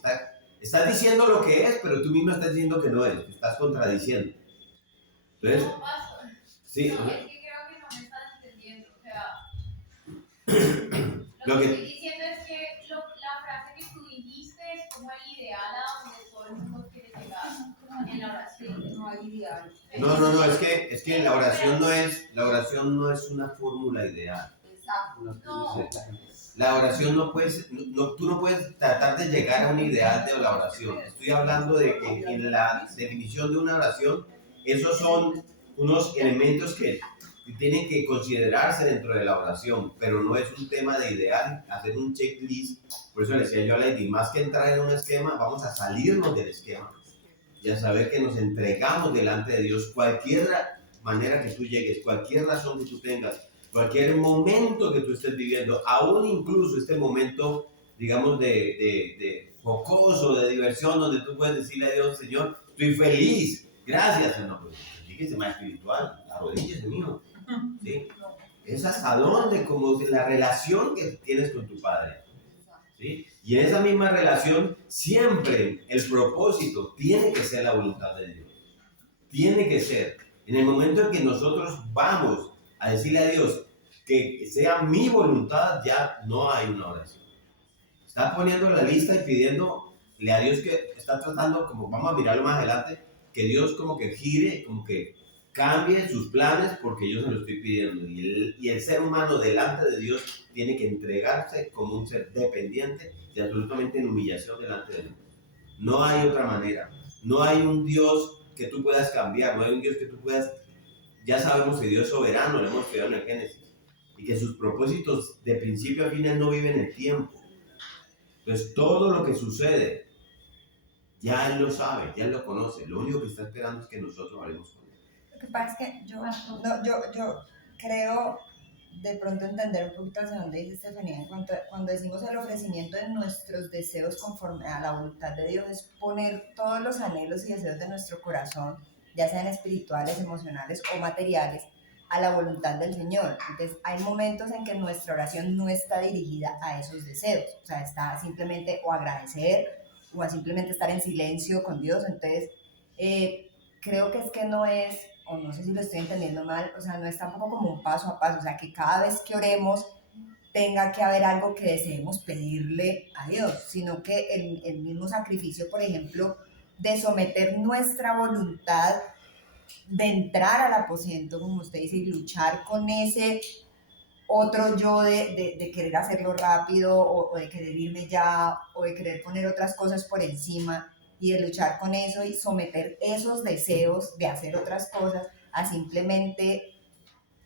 estás diciendo lo que es, pero tú mismo estás diciendo que no es, te estás contradiciendo. Entonces, No, pastor. sí, No, es que creo que no me estás entendiendo. O sea, Lo lo que que- estoy diciendo es que la frase que tú dijiste es como el ideal a donde todo el mundo quiere llegar en la oración. No hay ideal. no, es que la oración no es una fórmula ideal. No, La oración no puedes, tú no puedes tratar de llegar a un ideal de la oración. Estoy hablando de que en la definición de una oración, esos son unos elementos que tienen que considerarse dentro de la oración, pero no es un tema de ideal, hacer un checklist. Por eso le decía yo a Lady, más que entrar en un esquema, vamos a salirnos del esquema y a saber que nos entregamos delante de Dios. Cualquier manera que tú llegues, cualquier razón que tú tengas, cualquier momento que tú estés viviendo, aún incluso este momento, digamos, de jocoso, de diversión, donde tú puedes decirle a Dios, Señor, estoy feliz, gracias, Señor. Pues, fíjese más espiritual, arrodíllese, mío. ¿Sí? Es hasta dónde, como la relación que tienes con tu Padre. ¿Sí? Y en esa misma relación, siempre el propósito tiene que ser la voluntad de Dios. Tiene que ser. En el momento en que nosotros vamos a decirle a Dios que sea mi voluntad, ya no hay una oración. Está poniendo la lista y pidiéndole a Dios que está tratando, como vamos a mirarlo más adelante, que Dios como que gire, como que cambie sus planes porque yo se lo estoy pidiendo. Y el ser humano delante de Dios tiene que entregarse como un ser dependiente y absolutamente en humillación delante de Él. No hay otra manera. No hay un Dios que tú puedas cambiar, no hay un Dios que tú puedas, ya sabemos que Dios es soberano, lo hemos estudiado en el Génesis, y que sus propósitos de principio a fin no viven en el tiempo. Entonces todo lo que sucede, ya Él lo sabe, ya Él lo conoce, lo único que está esperando es que nosotros hablemos con Él. Lo que pasa es que yo creo de pronto entender un poquito hacia dónde dice Estefanía, cuando decimos el ofrecimiento de nuestros deseos conforme a la voluntad de Dios, es poner todos los anhelos y deseos de nuestro corazón, ya sean espirituales, emocionales o materiales, a la voluntad del Señor. Entonces, hay momentos en que nuestra oración no está dirigida a esos deseos, o sea, está simplemente o agradecer o a simplemente estar en silencio con Dios. Entonces, creo que es que no es, o no sé si lo estoy entendiendo mal, o sea, no es tampoco como un paso a paso, o sea, que cada vez que oremos tenga que haber algo que deseemos pedirle a Dios, sino que el mismo sacrificio, por ejemplo, de someter nuestra voluntad, de entrar al aposento, como usted dice, y luchar con ese otro yo de querer hacerlo rápido o de querer irme ya o de querer poner otras cosas por encima y de luchar con eso y someter esos deseos de hacer otras cosas a simplemente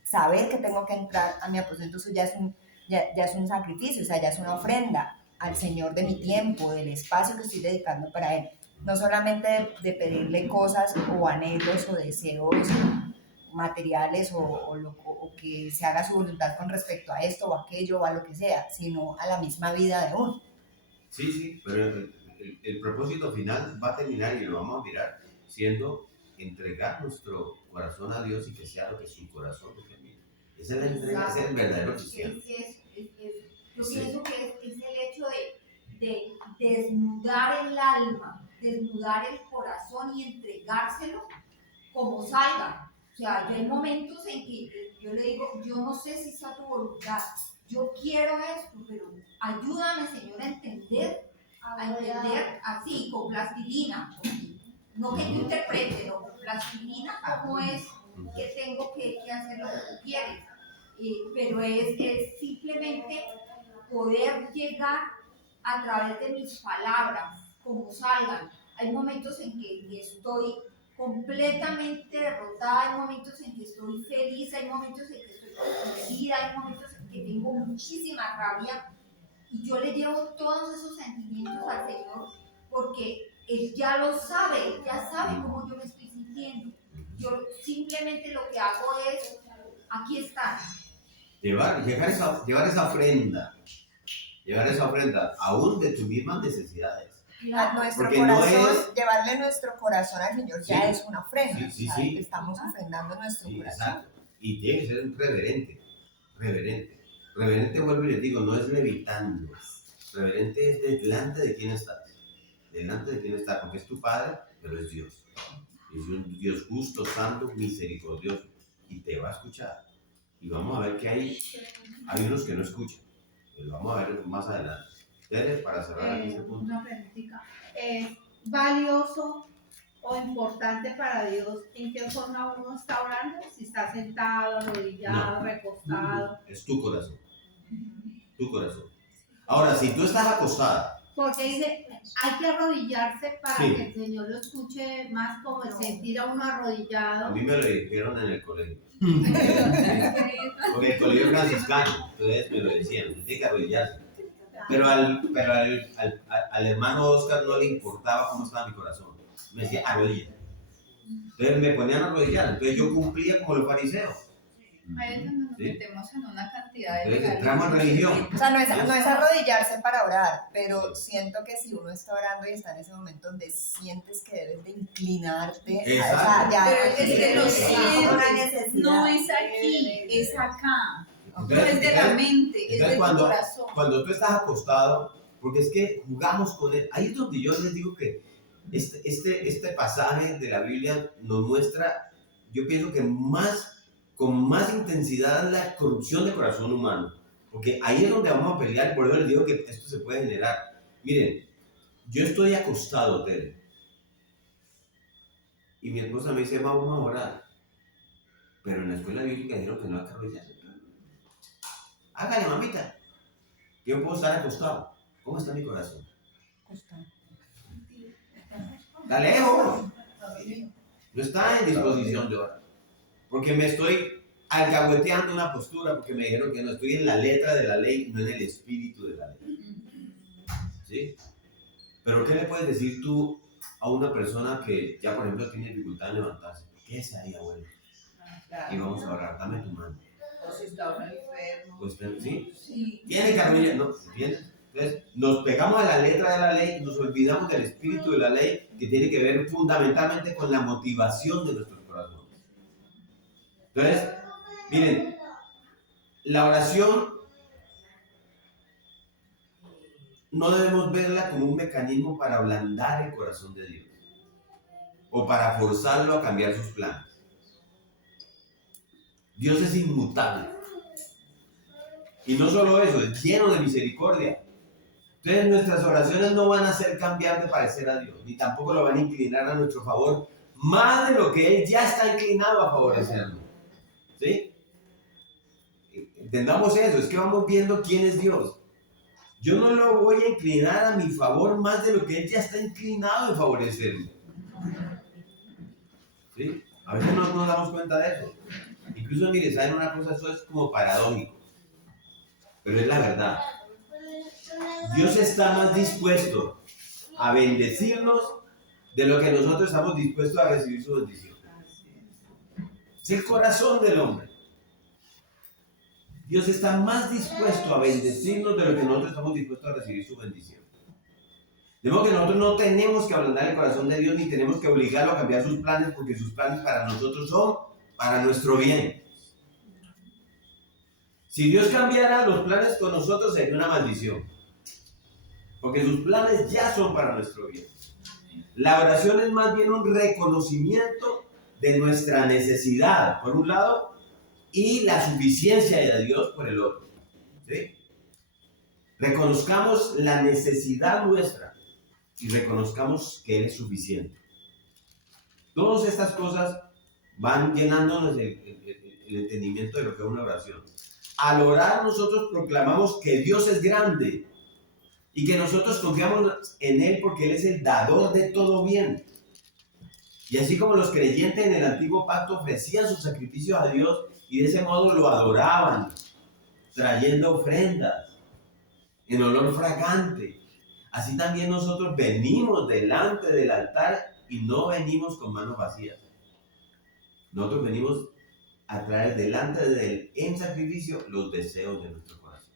saber que tengo que entrar a mi aposento. Eso ya es un sacrificio, o sea, ya es una ofrenda al Señor de mi tiempo, del espacio que estoy dedicando para Él. No solamente de pedirle cosas o anhelos o deseos materiales o que se haga su voluntad con respecto a esto o aquello o a lo que sea, sino a la misma vida de uno. Sí, sí, pero el propósito final va a terminar y lo vamos a mirar siendo entregar nuestro corazón a Dios y que sea lo que su corazón determine. Esa es la entrega, ese es el verdadero cristiano. Yo pienso que es el hecho de desnudar el alma, desnudar el corazón y entregárselo como salga. O sea, hay momentos en que yo le digo, yo no sé si está tu voluntad, yo quiero esto, pero ayúdame, Señor, a entender así, con plastilina, no que yo interprete, no, con plastilina, cómo es que tengo que hacer lo que tú quieres. Pero es simplemente poder llegar a través de mis palabras, como salgan. Hay momentos en que estoy completamente derrotada, hay momentos en que estoy feliz, hay momentos en que estoy confundida, hay momentos en que tengo muchísima rabia y yo le llevo todos esos sentimientos al Señor porque Él ya lo sabe, Él ya sabe cómo yo me estoy sintiendo. Yo simplemente lo que hago es, aquí está. Llevar esa ofrenda aún de tus mismas necesidades. A nuestro Porque corazón, no es... llevarle nuestro corazón al Señor ya Sí, es una ofrenda. sí, o sea, sí. Estamos ofrendando nuestro Sí, corazón. exacto. Y tiene que ser un reverente. Reverente, vuelvo y les digo, no es levitando. Reverente es delante de quién estás. Delante de quién estás, porque es tu Padre, pero es Dios. Es un Dios justo, santo, misericordioso. Y te va a escuchar. Y vamos a ver que hay unos que no escuchan. Lo vamos a ver más adelante. Tere, para cerrar aquí este punto. Una preguntita. ¿Es valioso o importante para Dios en qué forma uno está orando? Si está sentado, arrodillado, No. recostado. Es tu corazón. Tu corazón. Ahora, si tú estás acostada, Porque dice, hay que arrodillarse para Sí. que el Señor lo escuche más, como el sentir a uno a arrodillado. mí me lo dijeron en el colegio. Porque el colegio franciscano, entonces me lo decían, tiene que arrodillarse. Pero al hermano Oscar no le importaba cómo estaba mi corazón. Me decía, arrodilla. Entonces me ponían a arrodillar, entonces yo cumplía como los fariseos. Ahí es donde nos ¿Sí? metemos en una cantidad de Entonces entramos en religión. O sea, no es arrodillarse para orar, pero siento que si uno está orando y está en ese momento donde sientes que debes de inclinarte, o sea, Exacto. ya Pero es que lo es una sientes, necesidad. no es aquí, es acá. No Entonces, es de la mente, es de tu entonces corazón. cuando tú estás acostado, porque es que jugamos con él, ahí es donde yo les digo que este pasaje de la Biblia nos muestra, yo pienso que con más intensidad la corrupción del corazón humano, porque ahí es donde vamos a pelear, por eso les digo que esto se puede generar. Miren, yo estoy acostado, Tere, y mi esposa me dice, vamos a orar, pero en la escuela bíblica dijeron que no hay que arrodillarse. Hágale, mamita, yo puedo estar acostado. ¿Cómo está mi corazón? Está lejos. No está en disposición de orar. Porque me estoy alcahueteando una postura, porque me dijeron que no estoy en la letra de la ley, no en el espíritu de la ley. ¿Sí? Pero ¿qué le puedes decir tú a una persona que ya, por ejemplo, tiene dificultad en levantarse? ¿Qué es ahí, abuelo? Y vamos a orar, dame tu mano. O si está uno enfermo. Pues, ¿sí? Sí. Tiene que arrodillar, ¿no? ¿Entiendes? Entonces, nos pegamos a la letra de la ley y nos olvidamos del espíritu de la ley, que tiene que ver fundamentalmente con la motivación de nuestros corazones. Entonces, miren, la oración no debemos verla como un mecanismo para ablandar el corazón de Dios o para forzarlo a cambiar sus planes. Dios es inmutable. Y no solo eso, es lleno de misericordia. Entonces nuestras oraciones no van a hacer cambiar de parecer a Dios, ni tampoco lo van a inclinar a nuestro favor, más de lo que Él ya está inclinado a favorecernos. ¿Sí? Entendamos eso, es que vamos viendo quién es Dios. Yo no lo voy a inclinar a mi favor más de lo que Él ya está inclinado a favorecerme. ¿Sí? A veces no nos damos cuenta de eso. Incluso, mire, ¿saben una cosa? Eso es como paradójico, pero es la verdad. Dios está más dispuesto a bendecirnos de lo que nosotros estamos dispuestos a recibir su bendición. Es el corazón del hombre. Dios está más dispuesto a bendecirnos de lo que nosotros estamos dispuestos a recibir su bendición. De modo que nosotros no tenemos que ablandar el corazón de Dios ni tenemos que obligarlo a cambiar sus planes, porque sus planes para nosotros son para nuestro bien. Si Dios cambiara los planes con nosotros sería una maldición, porque sus planes ya son para nuestro bien. La oración es más bien un reconocimiento de nuestra necesidad, por un lado, y la suficiencia de Dios por el otro. ¿Sí? Reconozcamos la necesidad nuestra y reconozcamos que Él es suficiente. Todas estas cosas van llenándonos el entendimiento de lo que es una oración. Al orar nosotros proclamamos que Dios es grande y que nosotros confiamos en Él porque Él es el dador de todo bien. Y así como los creyentes en el antiguo pacto ofrecían sus sacrificios a Dios y de ese modo lo adoraban, trayendo ofrendas en olor fragante, así también nosotros venimos delante del altar y no venimos con manos vacías. Nosotros venimos a traer delante de Él en sacrificio los deseos de nuestro corazón.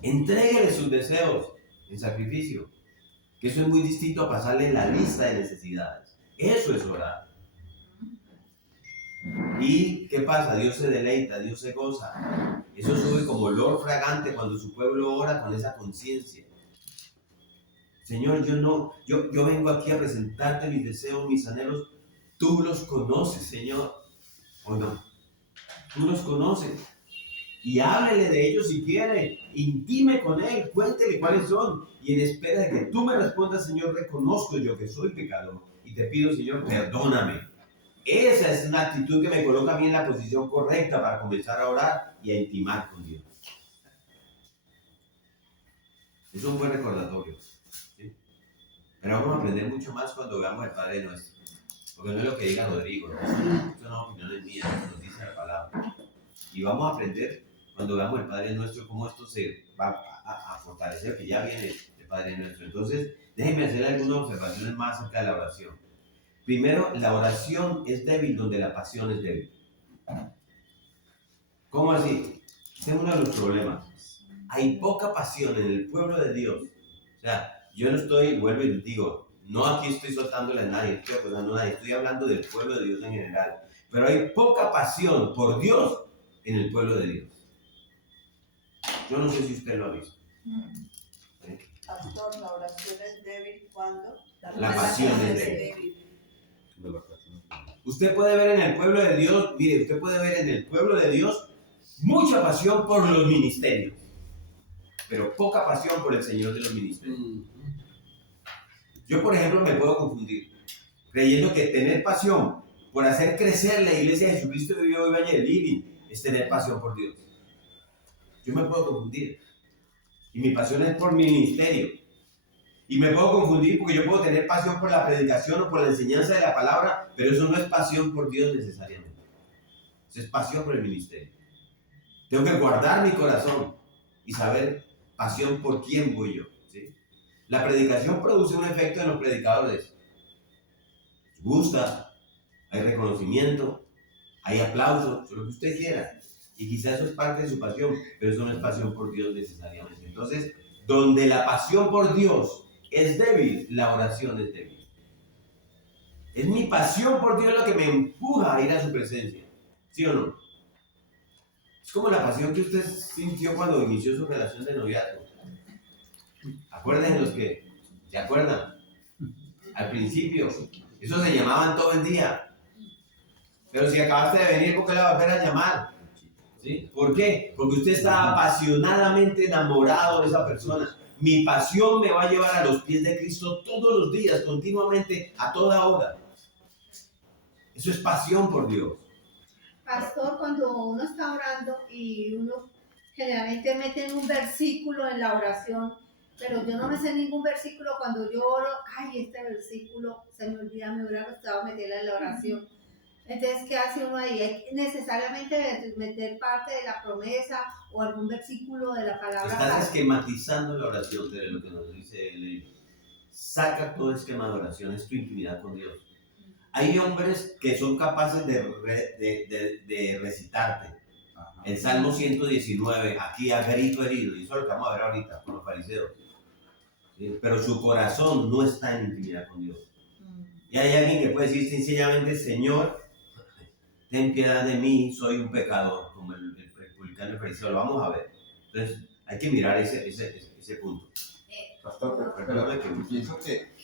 Entréguele sus deseos en sacrificio, que eso es muy distinto a pasarle la lista de necesidades. Eso es orar. ¿Y qué pasa? Dios se deleita, Dios se goza. Eso sube como olor fragante cuando su pueblo ora con esa conciencia. Señor, yo vengo aquí a presentarte mis deseos, mis anhelos. Tú los conoces, Señor, ¿o no? Tú los conoces. Y háblele de ellos si quiere. Intime con Él, cuéntele cuáles son. Y en espera de que tú me respondas, Señor, reconozco yo que soy pecador. Y te pido, Señor, perdóname. Esa es una actitud que me coloca a mí en la posición correcta para comenzar a orar y a intimar con Dios. Es un buen recordatorio. ¿Sí? Pero vamos a aprender mucho más cuando veamos el Padre Nuestro. Porque no es lo que diga Rodrigo, ¿no? Son opiniones mías, nos dice la palabra. Y vamos a aprender cuando veamos el Padre Nuestro cómo esto se va a fortalecer, que ya viene el Padre Nuestro. Entonces, déjenme hacer algunas observaciones más acerca de la oración. Primero, la oración es débil donde la pasión es débil. ¿Cómo así? Este es uno de los problemas. Hay poca pasión en el pueblo de Dios. O sea, yo no estoy, vuelvo y les digo, no aquí estoy soltándole a nadie, estoy acusando a nadie, estoy hablando del pueblo de Dios en general. Pero hay poca pasión por Dios en el pueblo de Dios. Yo no sé si usted lo ha visto. ¿Sí? Pastor, la oración es débil cuando La pasión es débil. Usted puede ver en el pueblo de Dios, mire, usted puede ver en el pueblo de Dios mucha pasión por los ministerios, pero poca pasión por el Señor de los ministerios. Yo, por ejemplo, me puedo confundir, creyendo que tener pasión por hacer crecer la iglesia de Jesucristo de Vivo y Valle del Living es tener pasión por Dios. Yo me puedo confundir. Y mi pasión es por mi ministerio. Y me puedo confundir porque yo puedo tener pasión por la predicación o por la enseñanza de la palabra, pero eso no es pasión por Dios necesariamente. Eso es pasión por el ministerio. Tengo que guardar mi corazón y saber pasión por quién voy yo. ¿Sí? La predicación produce un efecto en los predicadores. Les gusta, hay reconocimiento, hay aplausos, lo que usted quiera. Y quizás eso es parte de su pasión, pero eso no es pasión por Dios necesariamente. Entonces, donde la pasión por Dios es débil, la oración es débil. Es mi pasión por Dios lo que me empuja a ir a su presencia. ¿Sí o no? Es como la pasión que usted sintió cuando inició su relación de noviazgo. Acuérdense los que se acuerdan. Al principio, eso se llamaban todo el día. Pero si acabaste de venir, ¿por qué la va a volver a llamar? ¿Sí? ¿Por qué? Porque usted está apasionadamente enamorado de esa persona. Mi pasión me va a llevar a los pies de Cristo todos los días, continuamente, a toda hora. Eso es pasión por Dios. Pastor, cuando uno está orando y uno generalmente mete un versículo en la oración, pero yo no me sé ningún versículo cuando yo oro, ay, este versículo se me olvida, me hubiera gustado meterla en la oración. Entonces, ¿qué hace uno ahí? ¿Hay que necesariamente meter parte de la promesa o algún versículo de la palabra? Estás esquematizando la oración, de lo que nos dice el. Saca todo esquema de oración, es tu intimidad con Dios. Hay hombres que son capaces de recitarte. Ajá. El Salmo 119, aquí a grito herido, y eso es lo que vamos a ver ahorita con los fariseos. ¿Sí? Pero su corazón no está en intimidad con Dios. Y hay alguien que puede decir sencillamente, Señor, ten piedad de mí, soy un pecador, como el publicano y el fariseo, lo vamos a ver. Entonces, hay que mirar ese punto. Pastor, pero pienso que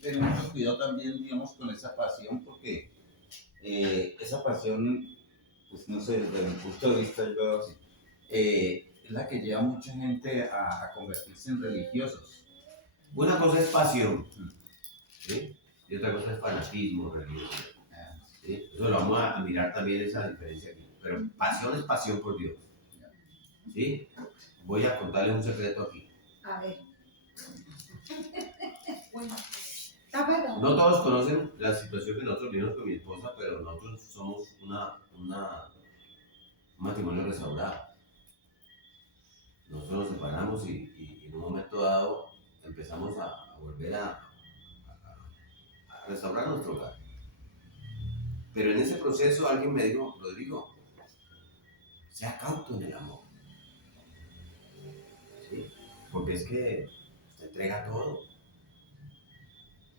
tener mucho cuidado también, digamos, con esa pasión, porque esa pasión, pues no sé, desde mi punto de vista, yo veo así, es la que lleva a mucha gente a convertirse en religiosos. Una cosa es pasión, ¿sí? Y otra cosa es fanatismo religioso. ¿Sí? Eso lo vamos a mirar también, esa diferencia aquí. Pero pasión es pasión por Dios. ¿Sí? Voy a contarles un secreto aquí. A ver. Está bueno. No todos conocen la situación que nosotros vivimos con mi esposa, pero nosotros somos un matrimonio restaurado. Nosotros nos separamos y en un momento dado empezamos a volver a restaurar nuestro hogar. Pero en ese proceso alguien me dijo, Rodrigo, sea cauto en el amor. ¿Sí? Porque es que te entrega todo.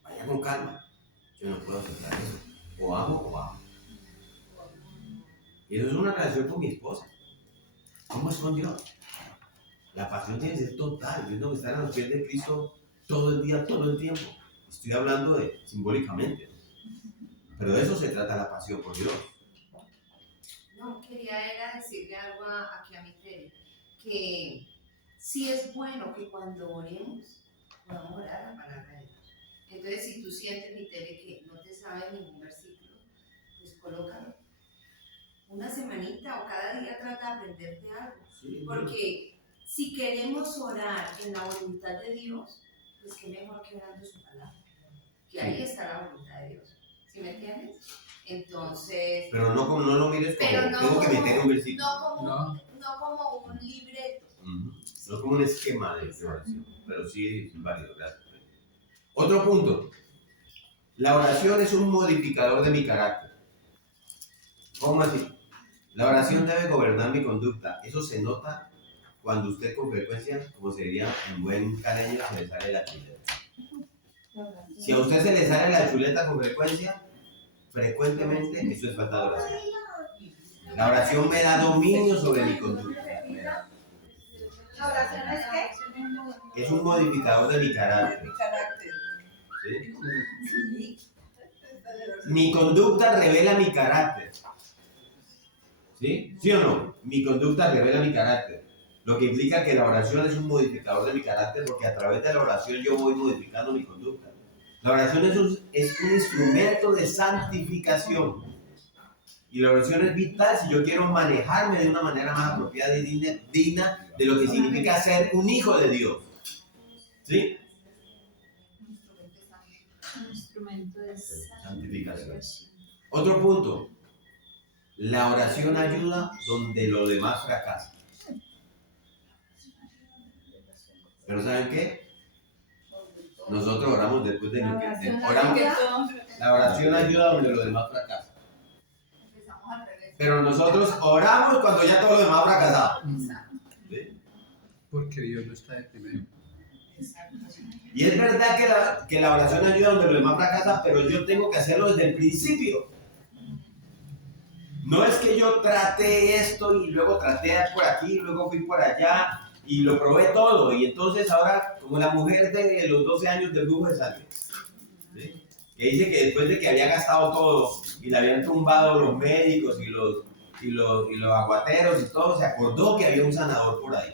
Vaya con calma. Yo no puedo aceptar eso. O amo. Y eso es una relación con mi esposa. ¿Cómo es con Dios? La pasión tiene que ser total. Yo tengo que estar a los pies de Cristo todo el día, todo el tiempo. Estoy hablando simbólicamente. Pero de eso se trata la pasión por Dios. No, era decirle algo aquí a mi Tere, que sí es bueno que cuando oremos podamos orar la palabra de Dios. Entonces, si tú sientes, mi Tere, que no te sabes ningún versículo, pues colócalo. Una semanita o cada día trata de aprenderte algo. Sí, Porque si queremos orar en la voluntad de Dios, pues qué mejor que orando su palabra. Que ahí está la voluntad de Dios. ¿Sí me entiendes? Entonces... Pero no lo mires como, pero no tengo que como- meter un versículo. No como un libreto. No como un esquema de oración, pero sí es válido, gracias. Otro punto. La oración es un modificador de mi carácter. ¿Cómo así? La oración debe gobernar mi conducta. Eso se nota cuando usted con frecuencia, como se diría en buen caleño, se le sale la chuleta. Si a usted se le sale la chuleta con frecuencia, frecuentemente, eso es falta de oración. La oración me da dominio sobre mi conducta. ¿La oración es qué? Es un modificador de mi carácter. Mi carácter. ¿Sí? Mi conducta revela mi carácter. ¿Sí? ¿Sí o no? Mi conducta revela mi carácter. Lo que implica que la oración es un modificador de mi carácter porque a través de la oración yo voy modificando mi conducta. La oración es un instrumento de santificación. Y la oración es vital si yo quiero manejarme de una manera más apropiada y digna de lo que significa ser un hijo de Dios. ¿Sí? Un instrumento de Santificación. Otro punto. La oración ayuda donde lo demás fracasa. Pero ¿saben qué? Nosotros oramos después de oramos. La oración ayuda donde lo demás fracasa. Empezamos al revés. Pero nosotros oramos cuando ya todo lo demás ha fracasado. ¿Sí? Porque Dios no está de primero. Y es verdad que la oración ayuda donde lo demás fracasa, pero yo tengo que hacerlo desde el principio. No es que yo traté esto y luego traté por aquí, luego fui por allá y lo probé todo. Y entonces ahora, como la mujer de los 12 años del flujo de sangre, ¿sí? Que dice que después de que había gastado todo y le habían tumbado los médicos y los aguateros y todo, se acordó que había un sanador por ahí.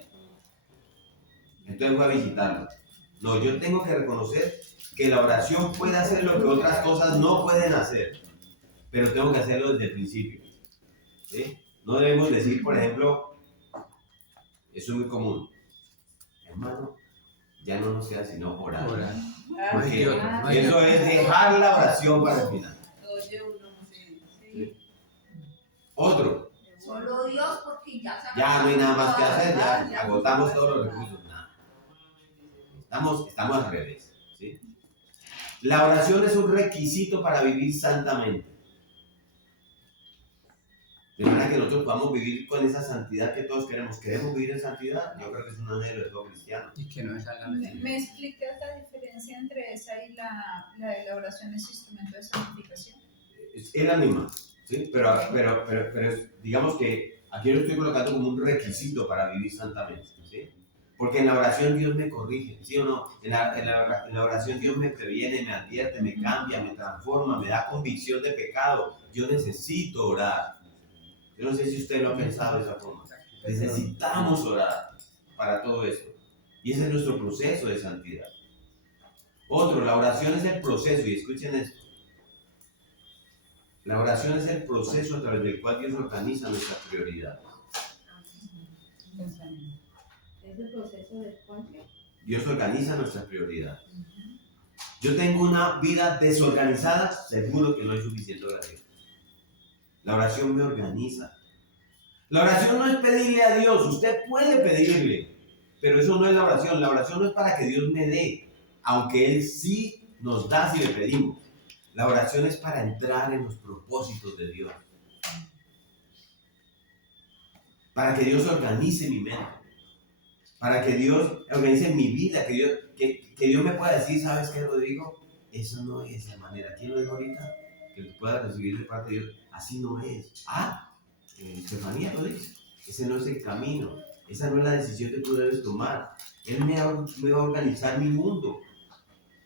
Entonces fue a visitarlo. No, yo tengo que reconocer que la oración puede hacer lo que otras cosas no pueden hacer, pero tengo que hacerlo desde el principio. ¿Sí? No debemos decir, por ejemplo, eso es muy común, hermano, ya no nos queda sino orar. Orar. Ah, Hay Porque otro, no hay eso otro. es dejar la oración para el final. Oye, uno, sí. Otro, Solo Dios, porque ya sabemos. ya no hay nada más que hacer, ya Ya. agotamos todos los recursos, nada. Estamos al revés. ¿Sí? La oración es un requisito para vivir santamente. De manera que nosotros podamos vivir con esa santidad que todos queremos. ¿Queremos vivir en santidad? Yo creo que es un anhelo de todo cristiano. Y que no es salga ¿Me explicas la diferencia entre esa y la de la oración es instrumento de santificación? Es la misma, ¿sí? Pero digamos que aquí lo estoy colocando como un requisito para vivir santamente, ¿sí? Porque en la oración Dios me corrige, ¿sí o no? En la oración Dios me previene, me advierte, me cambia, me transforma, me da convicción de pecado. Yo necesito orar. Yo no sé si usted lo ha pensado de esa forma. Necesitamos orar para todo esto. Y ese es nuestro proceso de santidad. Otro, la oración es el proceso, y escuchen esto. La oración es el proceso a través del cual Dios organiza nuestras prioridades. Es el proceso del cual. Dios organiza nuestras prioridades. Yo tengo una vida desorganizada, seguro que no hay suficiente oración. La oración me organiza. La oración no es pedirle a Dios, usted puede pedirle, pero eso no es la oración. La oración no es para que Dios me dé, aunque Él sí nos da si le pedimos. La oración es para entrar en los propósitos de Dios. Para que Dios organice mi mente. Para que Dios organice mi vida. Que Dios me pueda decir, ¿sabes qué, Rodrigo? Eso no es la manera. ¿Quién lo dijo ahorita? Que tú puedas recibir de parte de Dios. Así no es. Estefanía lo dice. Ese no es el camino. Esa no es la decisión que tú debes tomar. Él me va a organizar mi mundo.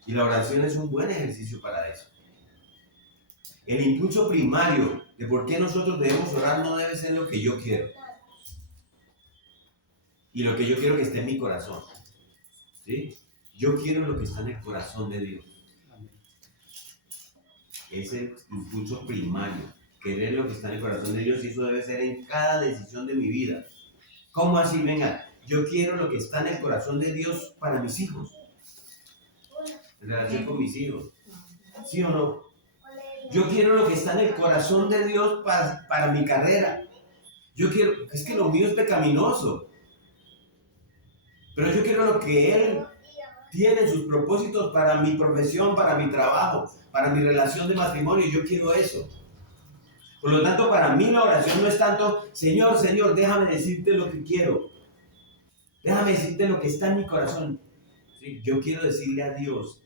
Y la oración es un buen ejercicio para eso. El impulso primario de por qué nosotros debemos orar no debe ser lo que yo quiero. Y lo que yo quiero que esté en mi corazón. ¿Sí? Yo quiero lo que está en el corazón de Dios. Ese impulso primario. Querer lo que está en el corazón de Dios, y eso debe ser en cada decisión de mi vida. ¿Cómo así? Venga, yo quiero lo que está en el corazón de Dios para mis hijos. En relación con mis hijos. ¿Sí o no? Yo quiero lo que está en el corazón de Dios para mi carrera. Yo quiero, es que lo mío es pecaminoso. Pero yo quiero lo que Él tiene en sus propósitos para mi profesión, para mi trabajo, para mi relación de matrimonio. Yo quiero eso. Por lo tanto, para mí la oración no es tanto, Señor, Señor, déjame decirte lo que quiero. Déjame decirte lo que está en mi corazón. ¿Sí? Yo quiero decirle a Dios,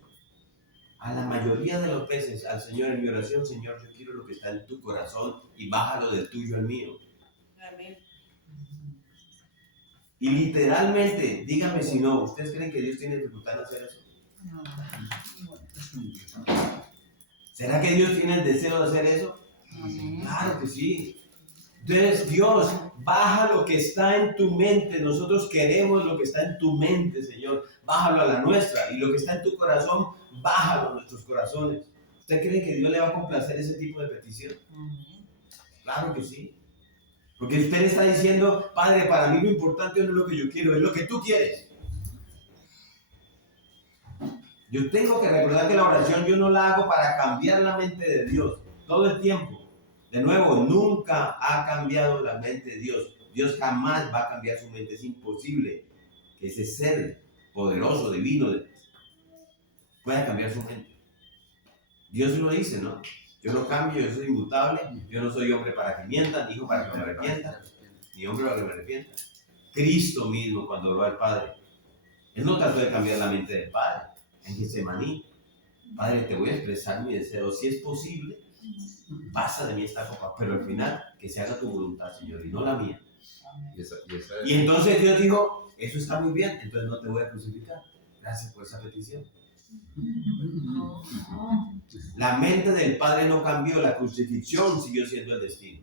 a la mayoría de los veces, al Señor en mi oración, Señor, yo quiero lo que está en tu corazón y bájalo del tuyo al mío. Amén. Y literalmente, dígame si no, ¿ustedes creen que Dios tiene dificultad en hacer eso? ¿Será que Dios tiene el deseo de hacer eso? Claro que sí. Entonces, Dios, baja lo que está en tu mente. Nosotros queremos lo que está en tu mente, Señor. Bájalo a la nuestra. Y lo que está en tu corazón, bájalo a nuestros corazones. ¿Usted cree que Dios le va a complacer ese tipo de petición? Claro que sí. Porque usted le está diciendo, Padre, para mí lo importante no es lo que yo quiero, es lo que tú quieres. Yo tengo que recordar que la oración yo no la hago para cambiar la mente de Dios todo el tiempo. De nuevo, nunca ha cambiado la mente de Dios. Dios jamás va a cambiar su mente. Es imposible que ese ser poderoso, divino, pueda cambiar su mente. Dios lo dice, ¿no? Yo no cambio, yo soy inmutable, yo no soy hombre para que mienta, ni hijo para que me arrepienta, ni hombre para que me arrepienta. Cristo mismo, cuando oró al Padre, Él no trató de cambiar la mente del Padre en Getsemaní. Padre, te voy a expresar mi deseo, si es posible, pasa de mí esta copa, pero al final, que se haga tu voluntad, Señor, y no la mía. Y entonces Dios dijo, eso está muy bien, entonces no te voy a crucificar. Gracias por esa petición. La mente del Padre no cambió, la crucifixión siguió siendo el destino.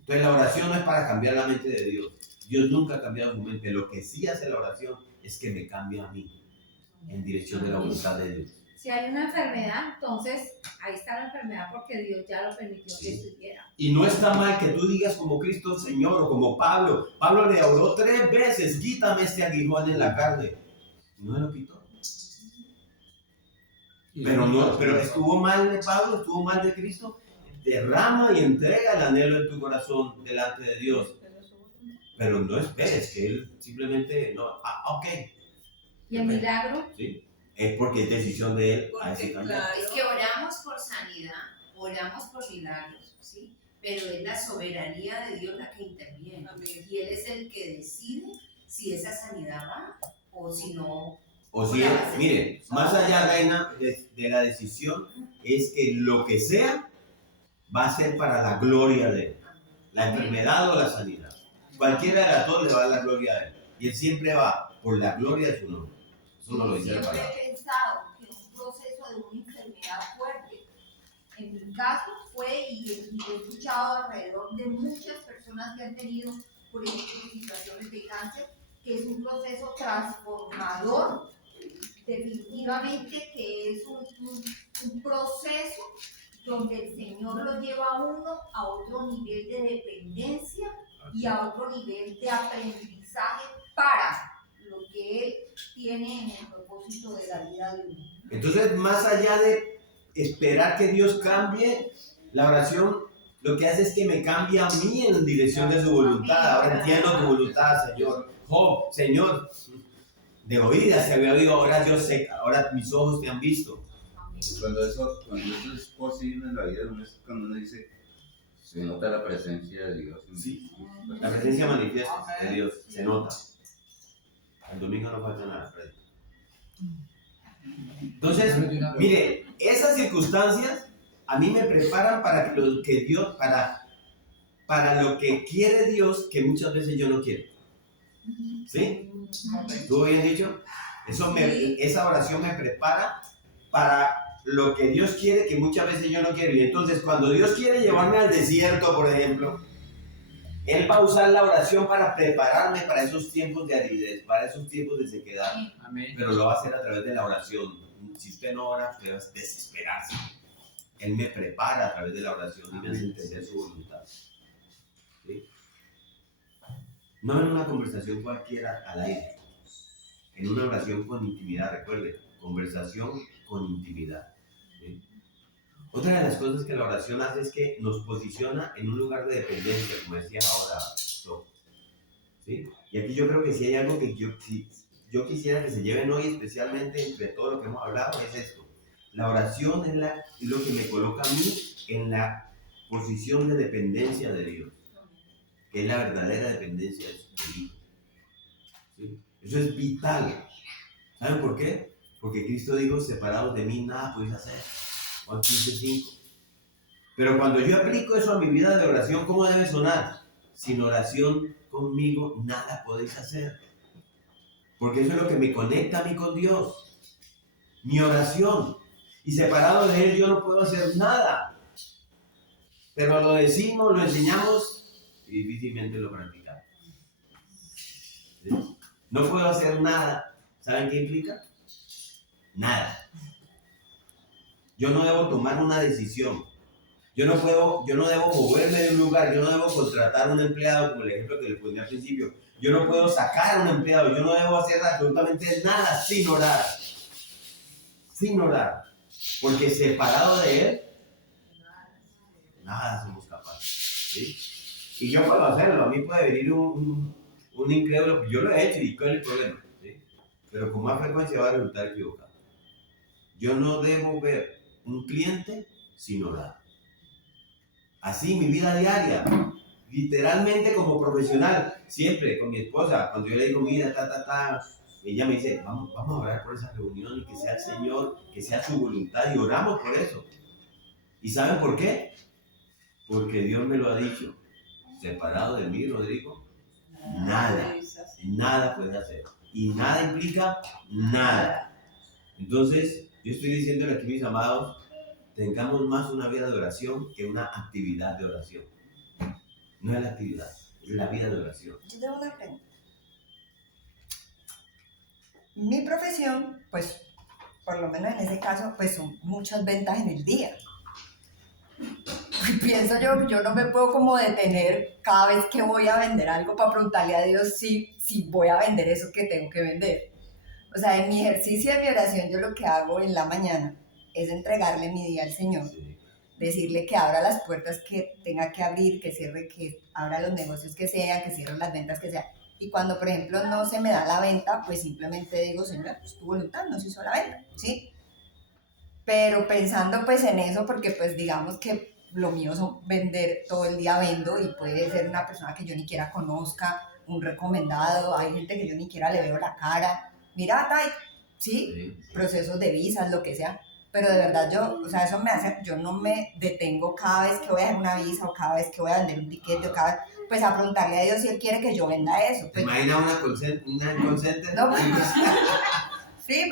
Entonces la oración no es para cambiar la mente de Dios. Dios nunca ha cambiado su mente. Lo que sí hace la oración es que me cambia a mí en dirección de la voluntad de Dios. Si hay una enfermedad, entonces ahí está la enfermedad porque Dios ya lo permitió que estuviera. Y no está mal que tú digas como Cristo Señor o como Pablo. Pablo le oró 3 veces, quítame este aguijón en la carne. No me lo quitó. Pero estuvo mal de Pablo, estuvo mal de Cristo. Derrama y entrega el anhelo en tu corazón delante de Dios. Pero no esperes que Él simplemente no. Ok. ¿Y el milagro? Sí. Es porque es decisión de Él. Porque, Claro. Es que oramos por sanidad, oramos por milagros, ¿sí? Pero es la soberanía de Dios la que interviene. Amén. Y Él es el que decide si esa sanidad va o si no. O si es, mire, más allá, Reina, de la decisión, es que lo que sea va a ser para la gloria de Él. La enfermedad o la sanidad. Cualquiera de las dos le va a dar la gloria a Él. Y Él siempre va por la gloria de su nombre. Eso no lo dice la Siempre palabra. he pensado que un proceso de una enfermedad fuerte, en mi caso fue, y he escuchado alrededor de muchas personas que han tenido, por ejemplo, situaciones de cáncer, que es un proceso transformador, definitivamente que es un proceso donde el Señor lo lleva a uno a otro nivel de dependencia y a otro nivel de aprendizaje para lo que Él tiene en el propósito de la vida de uno. Entonces, más allá de esperar que Dios cambie, la oración lo que hace es que me cambie a mí en dirección de su voluntad. Ahora entiendo tu voluntad, Señor. Job, Señor, de oídas te había oído, ahora yo sé, ahora mis ojos te han visto. Cuando eso es posible en la vida de uno, es cuando uno dice, se nota la presencia de Dios. Sí. La presencia manifiesta de Dios se nota. El domingo no falta nada, Freddy. Entonces, mire, esas circunstancias a mí me preparan para lo que Dios, para lo que quiere Dios, que muchas veces yo no quiero. ¿Sí? ¿Estuvo bien dicho? Esa oración me prepara para lo que Dios quiere, que muchas veces yo no quiero. Y entonces, cuando Dios quiere llevarme al desierto, por ejemplo, Él va a usar la oración para prepararme para esos tiempos de aridez, para esos tiempos de sequedad. Amén. Pero lo va a hacer a través de la oración. Si usted no ora, usted va a desesperarse. Él me prepara a través de la oración y me hace entender su voluntad. ¿Sí? No en una conversación cualquiera al aire, en una oración con intimidad. Recuerde, conversación con intimidad. ¿Sí? Otra de las cosas que la oración hace es que nos posiciona en un lugar de dependencia, como decía ahora. ¿Sí? Y aquí yo creo que si hay algo que yo quisiera que se lleven hoy, especialmente entre todo lo que hemos hablado, es esto. La oración es lo que me coloca a mí en la posición de dependencia de Dios, que es la verdadera dependencia de Dios. ¿Sí? Eso es vital. ¿Saben por qué? Porque Cristo dijo, separados de mí nada podéis hacer. Juan 15:5. Pero cuando yo aplico eso a mi vida de oración, ¿cómo debe sonar? Sin oración conmigo nada podéis hacer. Porque eso es lo que me conecta a mí con Dios. Mi oración. Y separado de Él yo no puedo hacer nada. Pero lo decimos, lo enseñamos y difícilmente lo practicamos. ¿Sí? No puedo hacer nada. ¿Saben qué implica? Nada. Yo no debo tomar una decisión. Yo no debo moverme de un lugar. Yo no debo contratar a un empleado, como el ejemplo que les ponía al principio. Yo no puedo sacar a un empleado. Yo no debo hacer absolutamente nada sin orar. Sin orar. Porque separado de Él, nada somos capaces. ¿Sí? Y yo puedo hacerlo. A mí puede venir un incrédulo. Yo lo he hecho y ¿cuál es el problema? ¿Sí? Pero con más frecuencia va a resultar equivocado. Yo no debo ver un cliente sin orar. Así, mi vida diaria, literalmente como profesional, siempre con mi esposa, cuando yo le digo, mira, ella me dice, vamos a orar por esa reunión y que sea el Señor, que sea su voluntad, y oramos por eso. ¿Y saben por qué? Porque Dios me lo ha dicho. Separado de mí, Rodrigo, nada puede hacer. Y nada implica nada. Entonces, yo estoy diciéndole aquí, mis amados, tengamos más una vida de oración que una actividad de oración. No es la actividad, es la vida de oración. Yo tengo una pregunta. Mi profesión, pues, por lo menos en ese caso, pues son muchas ventas en el día. Pienso yo no me puedo como detener cada vez que voy a vender algo para preguntarle a Dios si voy a vender eso que tengo que vender. O sea, en mi ejercicio de mi oración, yo lo que hago en la mañana es entregarle mi día al Señor. Decirle que abra las puertas que tenga que abrir, que cierre, que abra los negocios que sean, que cierre las ventas que sean. Y cuando, por ejemplo, no se me da la venta, pues simplemente digo, Señor, pues tu voluntad no se hizo la venta, ¿sí? Pero pensando pues en eso, porque pues digamos que lo mío es vender, todo el día vendo, y puede ser una persona que yo ni siquiera conozca, un recomendado, hay gente que yo ni siquiera le veo la cara, mira, ¿sí? Procesos de visas, lo que sea. Pero de verdad eso me hace, yo no me detengo cada vez que voy a hacer una visa o cada vez que voy a vender un ticket o cada vez, pues a preguntarle a Dios si Él quiere que yo venda eso. ¿Te Pues, imaginas una consente? no, pues, sí,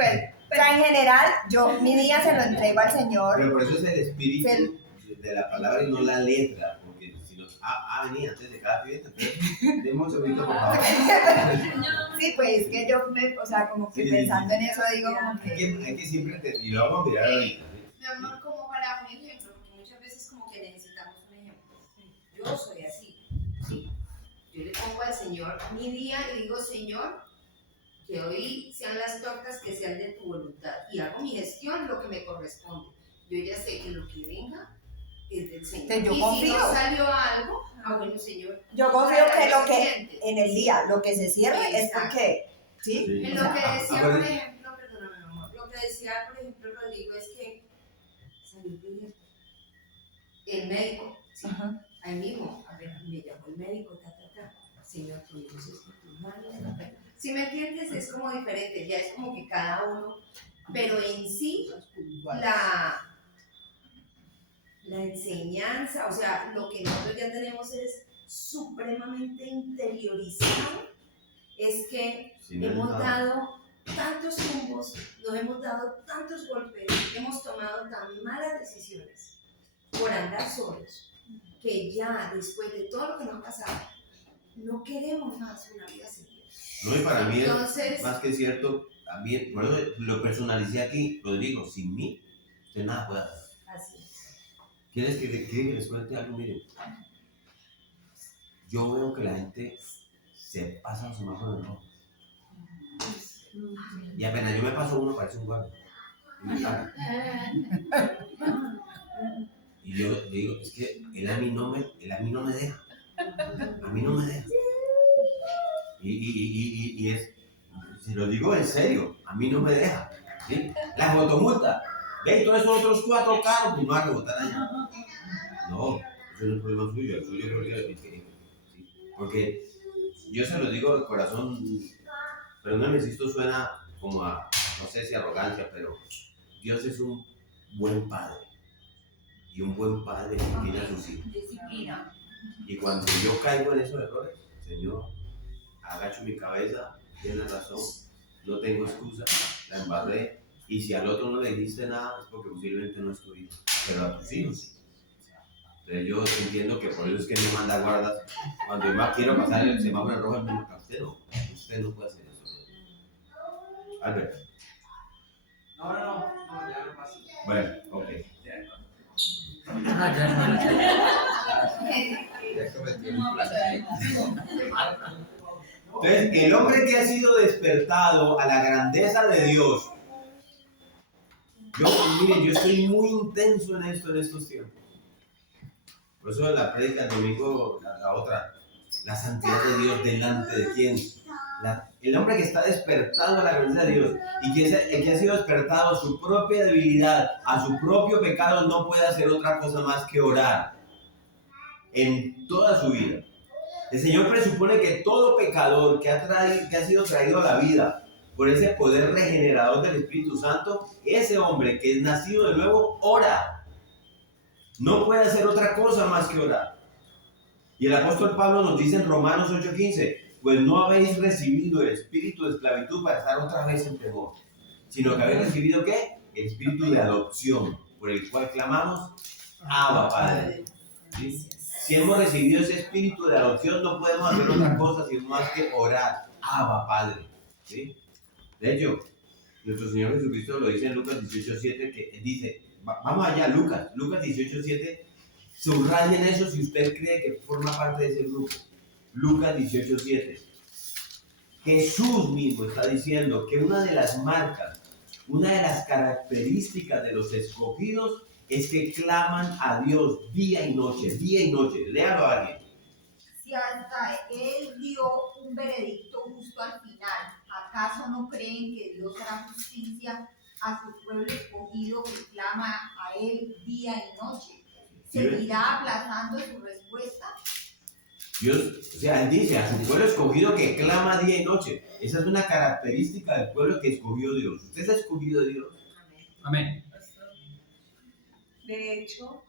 pero en general, yo mi día se lo entrego al Señor. Pero por eso es el espíritu de la palabra y no la letra, porque si nos venía antes de cada fiesta, entonces, deme un segundito, por favor. Sí, pues que yo, como que pensando en eso, digo como que... Hay que siempre, y lo vamos a mirar ahorita. Mi amor, como para un ejemplo, porque muchas veces como que necesitamos un ejemplo. Yo soy así, ¿sí? Yo le pongo al Señor mi día y digo, Señor, que hoy sean las tortas que sean de tu voluntad, y hago mi gestión, lo que me corresponde. Yo ya sé que lo que venga es del Señor. Que yo y confío. si no salió algo, bueno, Señor. Yo confío que lo que siguiente. en el día, lo que se cierre es porque, ¿sí? En lo que decía, por ejemplo, perdóname, mi amor, lo que decía, por ejemplo, Rodrigo, es que salió primero. El médico, ¿sí? Ahí mismo, a ver, me llamó el médico, Señor, tú dices que tus manos, si me entiendes, es como diferente, ya es como que cada uno, pero en sí, la enseñanza, o sea, lo que nosotros ya tenemos es supremamente interiorizado, es que hemos dado tantos tumbos, nos hemos dado tantos golpes, hemos tomado tan malas decisiones por andar solos, que ya después de todo lo que nos ha pasado, no queremos más una vida sin Dios. No, y para mí Entonces, es más que cierto, también, por eso lo personalicé aquí, Rodrigo, sin mí, usted nada puede hacer. así es. ¿Quieren que les cuente algo? Miren, yo veo que la gente se pasa los semáforos en rojo. Y apenas yo me paso uno, parece un guardia. Y me para. Y yo digo, es que él a mí no me deja. A mí no me deja. Y es, si lo digo en serio, a mí no me deja. ¿Sí? La fotomulta. Ve, todos esos otros 4 carros, pues no van a rebotar allá. No, eso no es problema suyo, el suyo creo que es que, ¿sí? Porque yo se lo digo de corazón, perdóname si esto suena como a, no sé si arrogancia, pero Dios es un buen padre. Y un buen padre disciplina a sus hijos. Disciplina. Y cuando yo caigo en esos errores, Señor, agacho mi cabeza, tienes razón, no tengo excusa, la embarré. Y si al otro no le dijiste nada, es porque posiblemente no es tu hijo, pero a tus hijos sí. Entonces yo entiendo que por eso es que me manda guardas. Cuando yo más quiero pasar el semáforo en rojo, usted no puede hacer eso. Albert. No, ya lo paso. Bueno, ok. Entonces, el hombre que ha sido despertado a la grandeza de Dios. Miren, yo estoy muy intenso en estos tiempos. Por eso la prédica del domingo, la otra, la santidad de Dios delante de quién, El hombre que está despertado a la presencia de Dios y que el que ha sido despertado a su propia debilidad, a su propio pecado, no puede hacer otra cosa más que orar en toda su vida. El Señor presupone que todo pecador que ha sido traído a la vida por ese poder regenerador del Espíritu Santo, ese hombre que es nacido de nuevo, ora. No puede hacer otra cosa más que orar. Y el apóstol Pablo nos dice en Romanos 8:15, pues no habéis recibido el espíritu de esclavitud para estar otra vez en temor, sino que habéis recibido ¿qué? El espíritu de adopción, por el cual clamamos, Abba, Padre. ¿Sí? Si hemos recibido ese espíritu de adopción, no podemos hacer otra cosa sino más que orar, Abba, Padre. ¿Sí? De hecho, nuestro Señor Jesucristo lo dice en Lucas 18:7, que dice, vamos allá, Lucas 18:7, subrayen eso si usted cree que forma parte de ese grupo. Lucas 18:7. Jesús mismo está diciendo que una de las marcas, una de las características de los escogidos es que claman a Dios día y noche, día y noche. Léalo a alguien. Si hasta Él dio un veredicto justo al final, ¿acaso no creen que Dios hará justicia a su pueblo escogido que clama a Él día y noche? ¿Seguirá aplazando su respuesta? Dios, o sea, Él dice a su pueblo escogido que clama día y noche. Esa es una característica del pueblo que escogió Dios. ¿Usted es escogido de Dios? Amén. De hecho,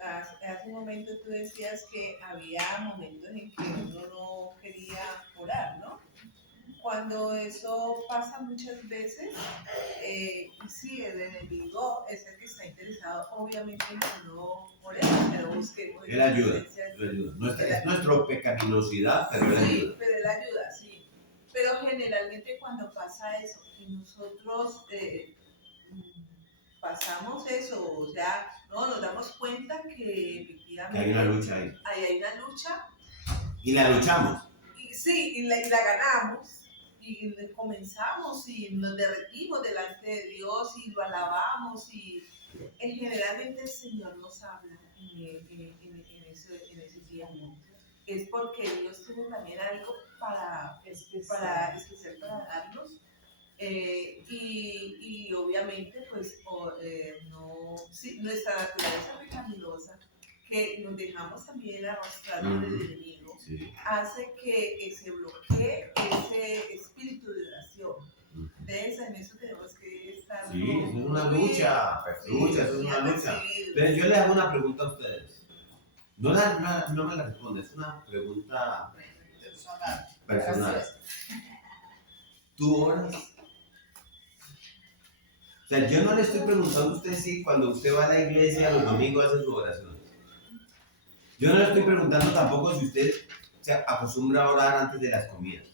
hace un momento tú decías que había momentos en que uno no quería orar, ¿no? Cuando eso pasa muchas veces, sí, el enemigo es el que está interesado, obviamente, en que no oremos, pero busquemos. Él ayuda, él ayuda. Es nuestra pecaminosidad, pero Él ayuda. Sí, pero Él ayuda, sí. Pero generalmente cuando pasa eso, y nosotros pasamos eso, o sea, no nos damos cuenta que efectivamente hay una lucha ahí. Hay una lucha. Y la luchamos. Y sí, y la ganamos. Y comenzamos y nos derretimos delante de Dios y lo alabamos. Y generalmente el Señor nos habla en ese tiempo. Es porque Dios tiene también algo para especial para darnos. Y obviamente pues nuestra naturaleza pecaminosa que nos dejamos también arrastrar por el enemigo, sí, hace que se bloquee ese espíritu de oración. ¿Ves? En eso tenemos que estar. Sí, es una lucha, eso es una lucha. Pero yo les hago una pregunta a ustedes. No me la responde, es una pregunta personal. ¿Tú oras? O sea, yo no le estoy preguntando a usted si cuando usted va a la iglesia los domingos hace su oración. Yo no le estoy preguntando tampoco si usted se acostumbra a orar antes de las comidas.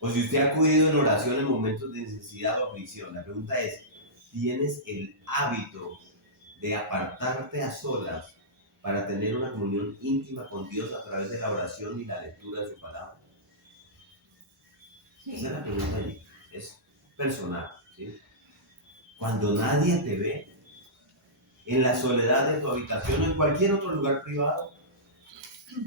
O si usted ha acudido en oración en momentos de necesidad o aflicción. La pregunta es, ¿tienes el hábito de apartarte a solas para tener una comunión íntima con Dios a través de la oración y la lectura de su palabra? Sí. Esa es la pregunta allí. Es personal, ¿sí? Cuando nadie te ve, en la soledad de tu habitación o en cualquier otro lugar privado,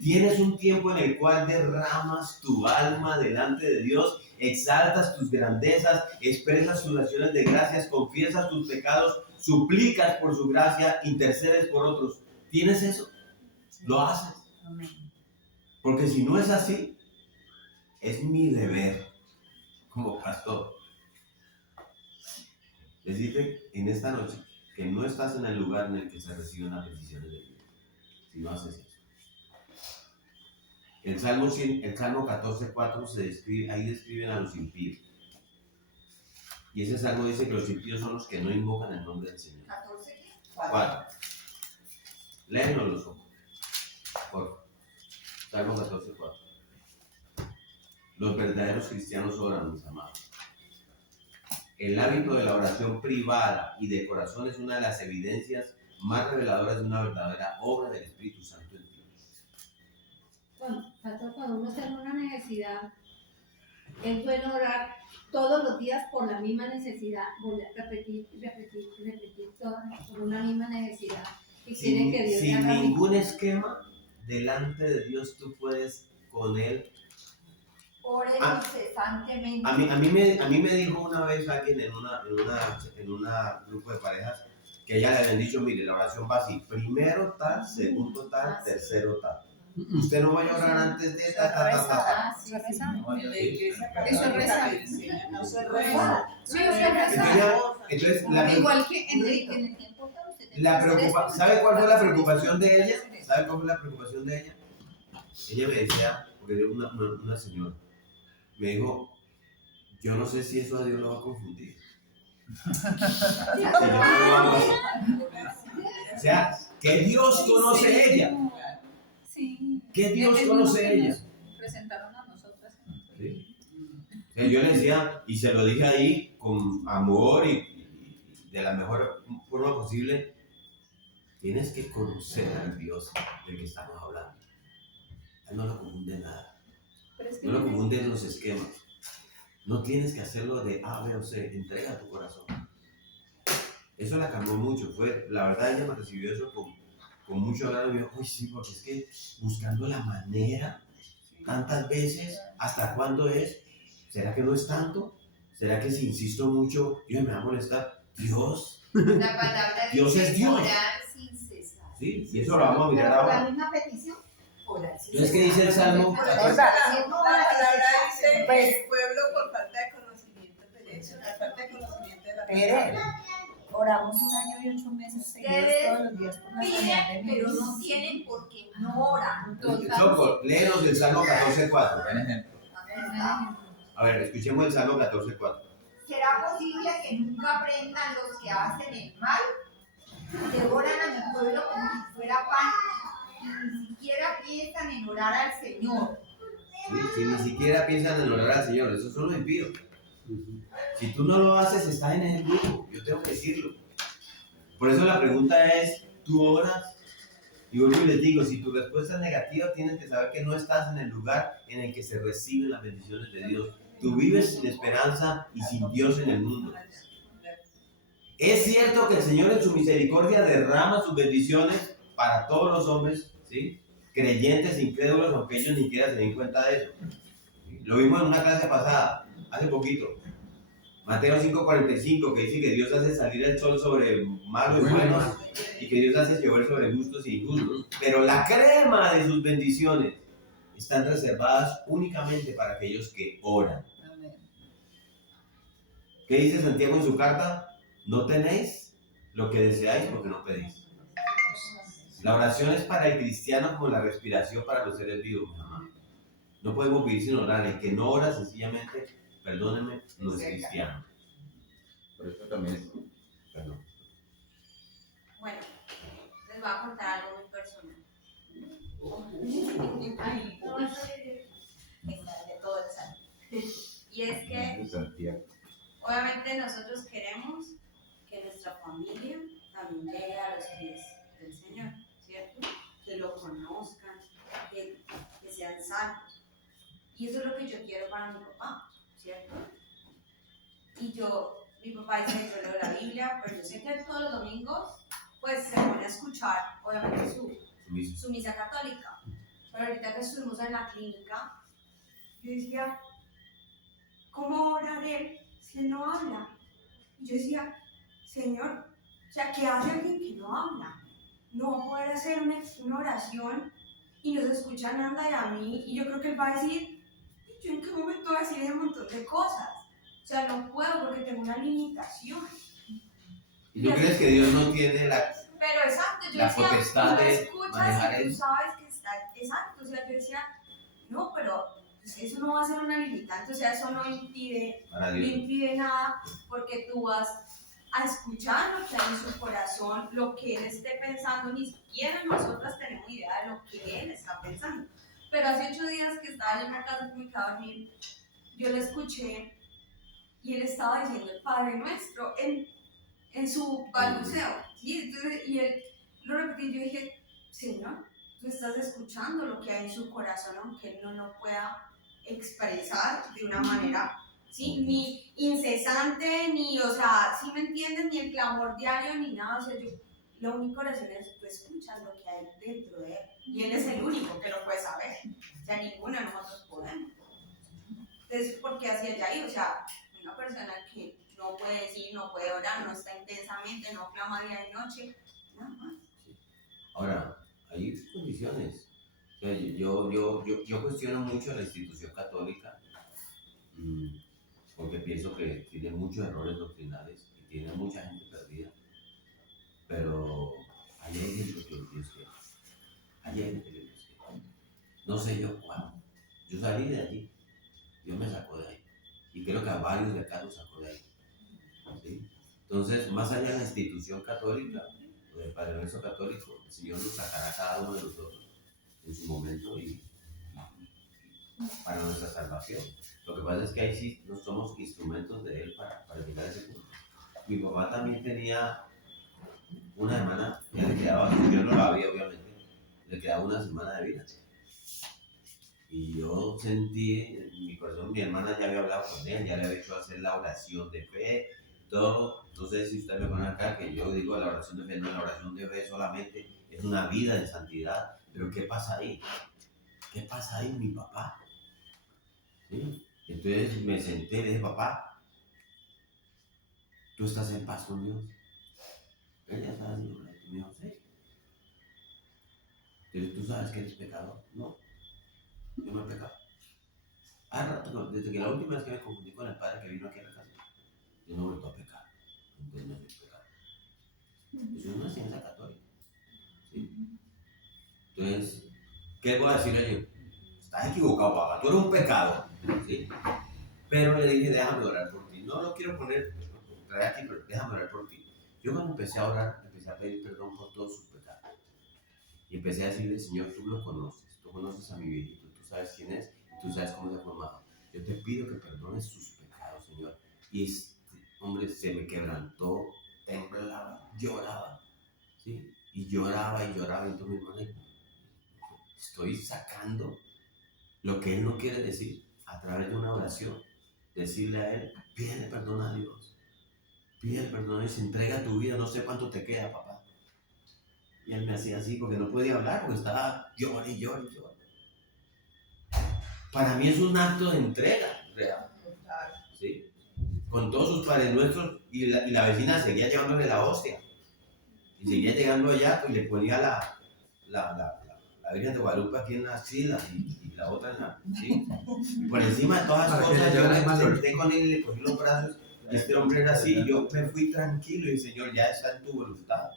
tienes un tiempo en el cual derramas tu alma delante de Dios, exaltas tus grandezas, expresas sus acciones de gracias, confiesas tus pecados, suplicas por su gracia, intercedes por otros. ¿Tienes eso? ¿Lo haces? Porque si no es así, es mi deber como pastor decirte en esta noche que no estás en el lugar en el que se reciben las peticiones de Dios, si no haces eso. El Salmo 14:4 se describe, ahí describen a los impíos. Y ese salmo dice que los impíos son los que no invocan el nombre del Señor. ¿4? Léenlo los ojos. Por favor. Salmo 14:4. Los verdaderos cristianos oran, mis amados. El hábito de la oración privada y de corazón es una de las evidencias más reveladoras de una verdadera obra del Espíritu Santo en ti. Cuando uno está en una necesidad, es bueno orar todos los días por la misma necesidad, repetir por una misma necesidad. Y quieren que Dios sin ningún esquema, delante de Dios tú puedes con Él Oren Ah, incesantemente. A mí me dijo una vez alguien en una grupo de parejas que a ella le habían dicho, mire, la oración va así, primero tal, segundo tal, tercero tal. Usted no vaya a orar antes de ta, ta, ta, ta. Sí, reza. En la iglesia Eso católica reza. le enseñan a Eso es orar. rezar. Sí, eso es rezar. Entonces, Igual que en el tiempo que usted tiene la que hacer esto, ¿sabe cuál fue la hacer preocupación de esto, ella? hacer esto. ¿Sabe cuál fue la preocupación de ella? Ella me decía, porque era una señora, me dijo, yo no sé si eso a Dios lo va a confundir. Si yo no lo hago así. O sea, que Dios conoce ella. Sí. ¿Qué Dios Es conoce lo que ella? nos presentaron a nosotras. ¿Sí? O sea, yo le decía, y se lo dije ahí con amor y de la mejor forma posible, tienes que conocer al Dios del que estamos hablando. Él no lo confunde nada. Pero es que No lo confunde en los esquemas. No tienes que hacerlo de A, B o C. Entrega tu corazón. Eso la calmó mucho. La verdad, ella me recibió eso con mucho agrado. Y me dijo, uy, sí, porque es que buscando la manera, tantas veces, ¿hasta cuándo es? ¿Será que no es tanto? ¿Será que si insisto mucho, Dios me va a molestar? Dios, La palabra Dios dice es Dios. orar sin cesar. ¿sí? Y eso lo vamos a mirar Pero por la ahora. misma petición, orar. Entonces, ¿qué dice el Salmo? La 14? palabra dice Pues- que el pueblo por falta de conocimiento perece. La falta de conocimiento de la Pere, palabra. oramos 1 año y 8 meses seguidos todos los días por la sanidad de Piden, mi pero hijo. no tienen porque no oran. Soco, léenos el Salmo 14.4. Buen ejemplo. A ver, escuchemos el Salmo 14.4. ¿Será posible que nunca aprendan los que hacen el mal? Devoran a mi pueblo como si fuera pan y ni siquiera piensan en orar al Señor. ¿Sí? Si ni siquiera piensan en orar al Señor, eso son los impíos. Si tú no lo haces, estás en ese grupo. Yo tengo que decirlo. Por eso la pregunta es, ¿tú oras? Y vuelvo y les digo, si tu respuesta es negativa, tienes que saber que no estás en el lugar en el que se reciben las bendiciones de Dios. Tú vives sin esperanza y sin Dios en el mundo. Es cierto que el Señor en su misericordia derrama sus bendiciones para todos los hombres, ¿sí? Creyentes, incrédulos, aunque ellos ni siquiera se den cuenta de eso. ¿Sí? Lo vimos en una clase pasada, hace poquito. Mateo 5:45, que dice que Dios hace salir el sol sobre malos y buenos y que Dios hace llover sobre justos y injustos. Pero la crema de sus bendiciones están reservadas únicamente para aquellos que oran. ¿Qué dice Santiago en su carta? No tenéis lo que deseáis porque no pedís. La oración es para el cristiano como la respiración para los seres vivos, mi amado. No podemos vivir sin orar. El que no ora, sencillamente, perdónenme, no es cristiano. Por eso también Perdón. Bueno, les voy a contar algo muy personal. De todo el salón. Y es que, es Santiago. obviamente, nosotros queremos que nuestra familia también llegue a los pies del Señor, ¿cierto? Que lo conozcan, que sean salvos. Y eso es lo que yo quiero para mi papá, ¿cierto? Y mi papá dice que yo leo la Biblia, pero yo sé que él todos los domingos pues se pone a escuchar, obviamente, su misa católica. Pero ahorita que estuvimos en la clínica, yo decía, ¿cómo orar él si él no habla? Y yo decía, Señor, o sea, ¿qué hace alguien que no habla? No va a poder hacer una oración y nos escucha a Nanda y a mí, y yo creo que él va a decir, ¿yo en qué momento voy a decir ese montón de cosas? O sea, no puedo porque tengo una limitación. ¿Y tú crees que Dios no tiene Pero exacto, yo la decía, potestad tú de escuchas manejar y tú eso? sabes que está, exacto, o sea, yo decía, no, pero pues, eso no va a ser una limitante, o sea, eso no impide, Para no Dios. impide nada, porque tú vas a escuchar lo que hay en su corazón, lo que él esté pensando, ni siquiera nosotras tenemos idea de lo que él está pensando. Pero hace 8 días que estaba yo en la casa que me quedaba a dormir, yo lo escuché y él estaba diciendo el Padre Nuestro en su balbuceo, ¿sí? Entonces, y él lo repetí y yo dije, Señor, tú estás escuchando lo que hay en su corazón, aunque él no lo pueda expresar de una manera, ¿sí? Ni incesante, ni, o sea, ¿sí me entiendes? Ni el clamor diario, ni nada, o sea, la única oración es, tú escuchas lo que hay dentro de él, y él es el único que lo puede saber, o sea, ninguno de nosotros podemos. es porque hacia allá ir, o sea, una persona que no puede decir, no puede orar, no está intensamente, no clama día y noche, nada más. Ahora, hay condiciones. O sea, yo cuestiono mucho a la institución católica porque pienso que tiene muchos errores doctrinales y tiene mucha gente perdida. Pero hay gente que Dios quiere. Hay gente que Dios quiere. No sé yo cuándo. Yo salí de allí. Dios me sacó de ahí. Y creo que a varios de acá los sacó de ahí. ¿Sí? Entonces, más allá de la institución católica, del Padre Nuestro católico, el Señor nos sacará a cada uno de nosotros en su momento y para nuestra salvación. Lo que pasa es que ahí sí no somos instrumentos de Él para llegar a ese punto. Mi papá también tenía una semana, ya le quedaba, yo no lo había obviamente, le quedaba una semana de vida. Y yo sentí en mi corazón, mi hermana ya había hablado con él, ya le había hecho hacer la oración de fe, todo. Entonces, si ustedes me ponen acá, que yo digo la oración de fe, no, la oración de fe solamente es una vida de santidad. Pero ¿qué pasa ahí? ¿Qué pasa ahí, mi papá? ¿Sí? Entonces me senté y le dije, papá, ¿tú estás en paz con Dios? Él ya estaba haciendo una y me dijo, sí. Entonces, ¿tú sabes que eres pecador? No, yo no he pecado. Rato, no, desde que la última vez que me confundí con el padre que vino aquí a la casa, yo no he vuelto a pecar. Entonces no soy pecado. Eso es una ciencia católica. ¿Sí? Entonces, ¿qué voy a decirle yo? Estás equivocado, papá, tú eres un pecado. ¿Sí? Pero le dije, déjame orar por ti. No lo quiero poner, traer aquí, pero déjame orar por ti. Yo cuando empecé a orar, empecé a pedir perdón por todos sus pecados. Y empecé a decirle, Señor, tú lo conoces, tú conoces a mi viejito, tú sabes quién es, y tú sabes cómo se ha formado. Yo te pido que perdones sus pecados, Señor. Y este hombre se me quebrantó, temblaba, lloraba, ¿sí? Y lloraba, y entonces mi hermana dijo, estoy sacando lo que él no quiere decir a través de una oración. Decirle a él, pídele perdón a Dios, pídele perdón a Dios, entrega tu vida, no sé cuánto te queda, papá. Y él me hacía así porque no podía hablar, porque estaba llorando. Para mí es un acto de entrega real, ¿sí? Con todos sus padres nuestros, y la vecina seguía llevándole la hostia. Y seguía llegando allá, pues le ponía la Virgen de Guadalupe aquí en la axila y la otra en la, ¿sí? Y por encima de todas las cosas, yo me senté con él y le cogí los brazos, y este hombre era así, y yo me fui tranquilo y dije, Señor, ya está en tu voluntad.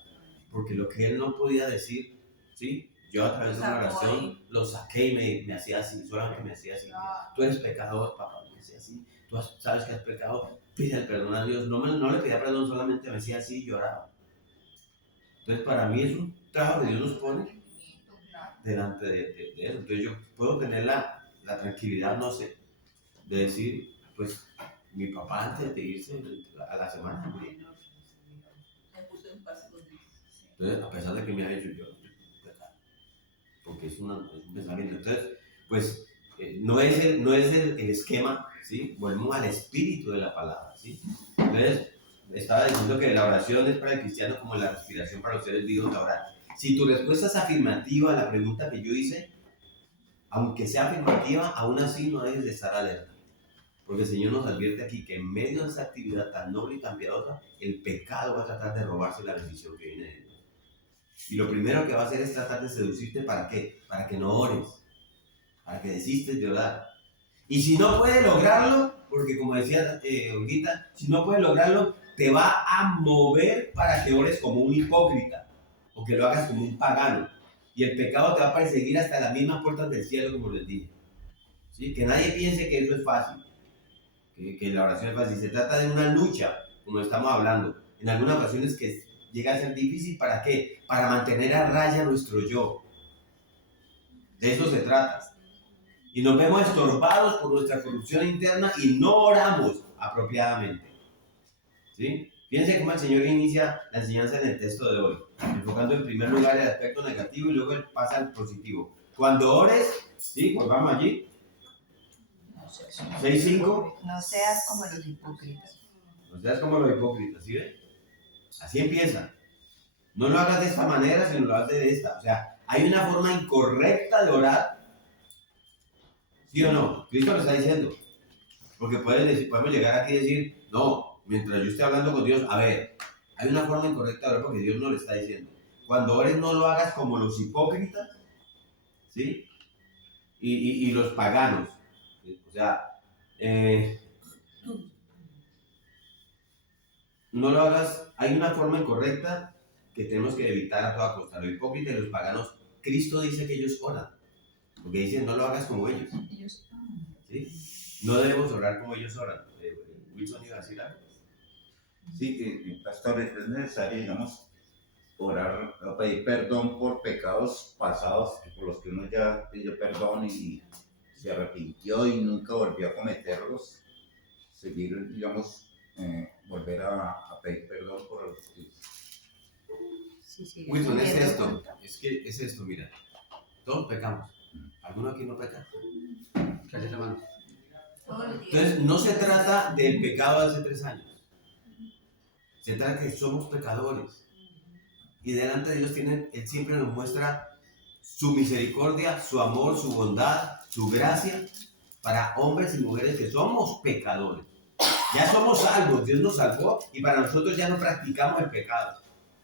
Porque lo que él no podía decir, ¿sí? Yo a través de una oración lo saqué y me hacía así, solamente me hacía así. Tú eres pecador, papá, me decía así. Tú sabes que has pecado, pide el perdón a Dios. No le pedía perdón, solamente me decía así y lloraba. Entonces, para mí es un trabajo que Dios nos pone delante de eso. Entonces, yo puedo tener la tranquilidad, no sé, de decir, pues, mi papá antes de irse a la semana murió. Entonces, a pesar de que me ha hecho yo, porque es un pensamiento. Entonces, pues, no es el esquema, ¿sí? Volvemos al espíritu de la palabra, ¿sí? Entonces, estaba diciendo que la oración es para el cristiano como la respiración para los seres vivos, la orar. Si tu respuesta es afirmativa a la pregunta que yo hice, aunque sea afirmativa, aún así no debes de estar alerta. Porque el Señor nos advierte aquí que en medio de esta actividad tan noble y tan piadosa, el pecado va a tratar de robarse la bendición que viene de Dios. Y lo primero que va a hacer es tratar de seducirte, ¿para qué? Para que no ores, para que desistes de orar. Y si no puede lograrlo, porque como decía Olguita, si no puede lograrlo, te va a mover para que ores como un hipócrita, o que lo hagas como un pagano. Y el pecado te va a perseguir hasta las mismas puertas del cielo, como les dije. ¿Sí? Que nadie piense que eso es fácil, que la oración es fácil. Se trata de una lucha, como estamos hablando. En algunas ocasiones que llega a ser difícil, ¿para qué? Para mantener a raya nuestro yo. De eso se trata. Y nos vemos estorbados por nuestra corrupción interna y no oramos apropiadamente. ¿Sí? Fíjense cómo el Señor inicia la enseñanza en el texto de hoy, enfocando en primer lugar el aspecto negativo y luego él pasa al positivo. Cuando ores, ¿sí? Pues vamos allí. 6:5. No seas como los hipócritas. No seas como los hipócritas, ¿sí ven? Así empieza. No lo hagas de esta manera, sino lo hagas de esta. O sea, hay una forma incorrecta de orar. ¿Sí o no? Cristo lo está diciendo. Porque podemos llegar aquí y decir, no, mientras yo esté hablando con Dios, a ver, hay una forma incorrecta de orar porque Dios no le está diciendo. Cuando ores no lo hagas como los hipócritas, ¿sí? Y los paganos. ¿Sí? O sea, no lo hagas, hay una forma incorrecta que tenemos que evitar a toda costa. Los hipócritas y los paganos, Cristo dice que ellos oran, porque dicen no lo hagas como ellos. ¿Sí? No debemos orar como ellos oran. Wilson iba a decir algo. Sí, pastor, es necesario, digamos, orar, o pedir perdón por pecados pasados por los que uno ya pidió perdón y se arrepintió y nunca volvió a cometerlos. Seguir, digamos, volver a pedir perdón por los que... Wilson, es esto, es esto, mira, todos pecamos, ¿alguno aquí no peca? Cállate la mano. Entonces, no se trata del pecado de hace 3 años, se trata de que somos pecadores y delante de Dios Él siempre nos muestra su misericordia, su amor, su bondad, su gracia para hombres y mujeres que somos pecadores. Ya somos salvos, Dios nos salvó y para nosotros ya no practicamos el pecado.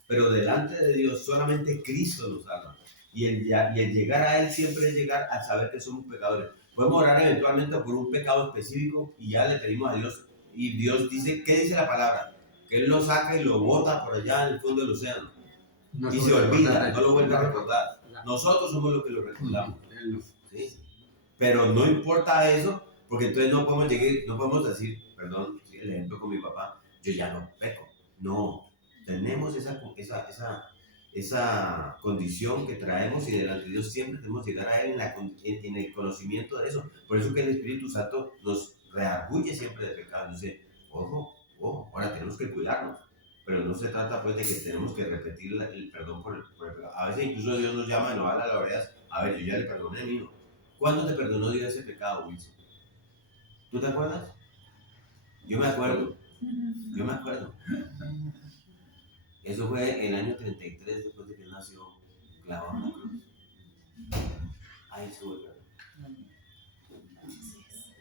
Pero delante de Dios solamente Cristo nos salva. Y el llegar a Él siempre es llegar a saber que somos pecadores. Podemos orar eventualmente por un pecado específico y ya le pedimos a Dios. Y Dios dice, ¿qué dice la palabra? Que Él lo saca y lo bota por allá en el fondo del océano. Y se olvida, no lo vuelve a recordar. Nosotros somos los que lo recordamos. ¿Sí? Pero no importa eso, porque entonces no podemos decir, perdón, el ejemplo con mi papá, yo ya no peco. No. Tenemos esa condición que traemos y delante de Dios siempre tenemos que llegar a Él en el conocimiento de eso. Por eso que el Espíritu Santo nos redarguye siempre de pecado. Dice, ojo, ahora tenemos que cuidarnos. Pero no se trata pues de que tenemos que repetir el perdón por el pecado. A veces incluso Dios nos llama y nos habla a las orejas, a ver, yo ya le perdoné, mío. ¿Cuándo te perdonó Dios ese pecado, Wilson? ¿Tú te acuerdas? Yo me acuerdo. Eso fue el año 33 después de que él nació clavado en la cruz. Ahí estuvo el perdón.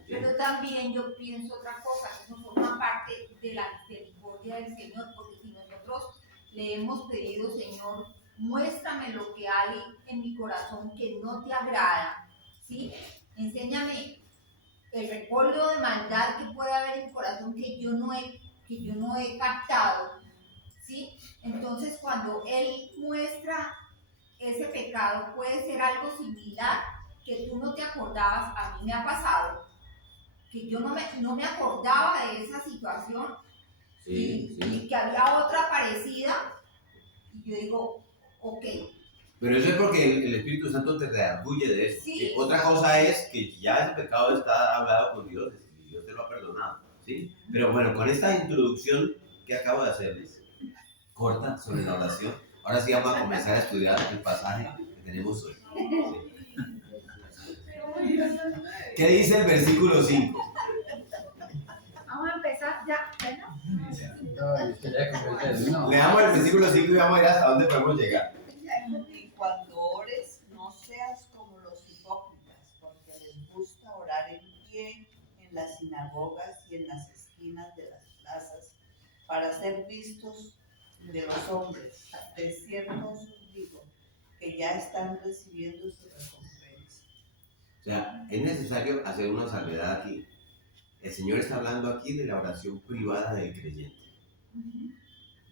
Pero también yo pienso otra cosa, que eso forma parte de la misericordia del Señor, porque si nosotros le hemos pedido, Señor, muéstrame lo que hay en mi corazón que no te agrada, ¿sí? Enséñame el recuerdo de maldad que puede haber en mi corazón que yo no he captado, ¿sí? Entonces, cuando Él muestra ese pecado, puede ser algo similar que tú no te acordabas. A mí me ha pasado que yo no me acordaba de esa situación y que había otra parecida y yo digo, ok. Pero eso es porque el Espíritu Santo te redarguye de eso. Sí. Otra cosa es que ya ese pecado está hablado con Dios y Dios te lo ha perdonado, ¿sí? Pero bueno, con esta introducción que acabo de hacerles, corta sobre la oración, ahora sí vamos a comenzar a estudiar el pasaje que tenemos hoy. ¿Sí? ¿Qué dice el versículo 5? Vamos a empezar ya, ¿no? Leamos el versículo 5 y vamos a ver hasta dónde podemos llegar. Y cuando ores, no seas como los hipócritas, porque les gusta orar en pie en las sinagogas y en las esquinas de las plazas, para ser vistos de los hombres. De cierto os digo que ya están recibiendo su recompensa. O sea, es necesario hacer una salvedad aquí. El Señor está hablando aquí de la oración privada del creyente.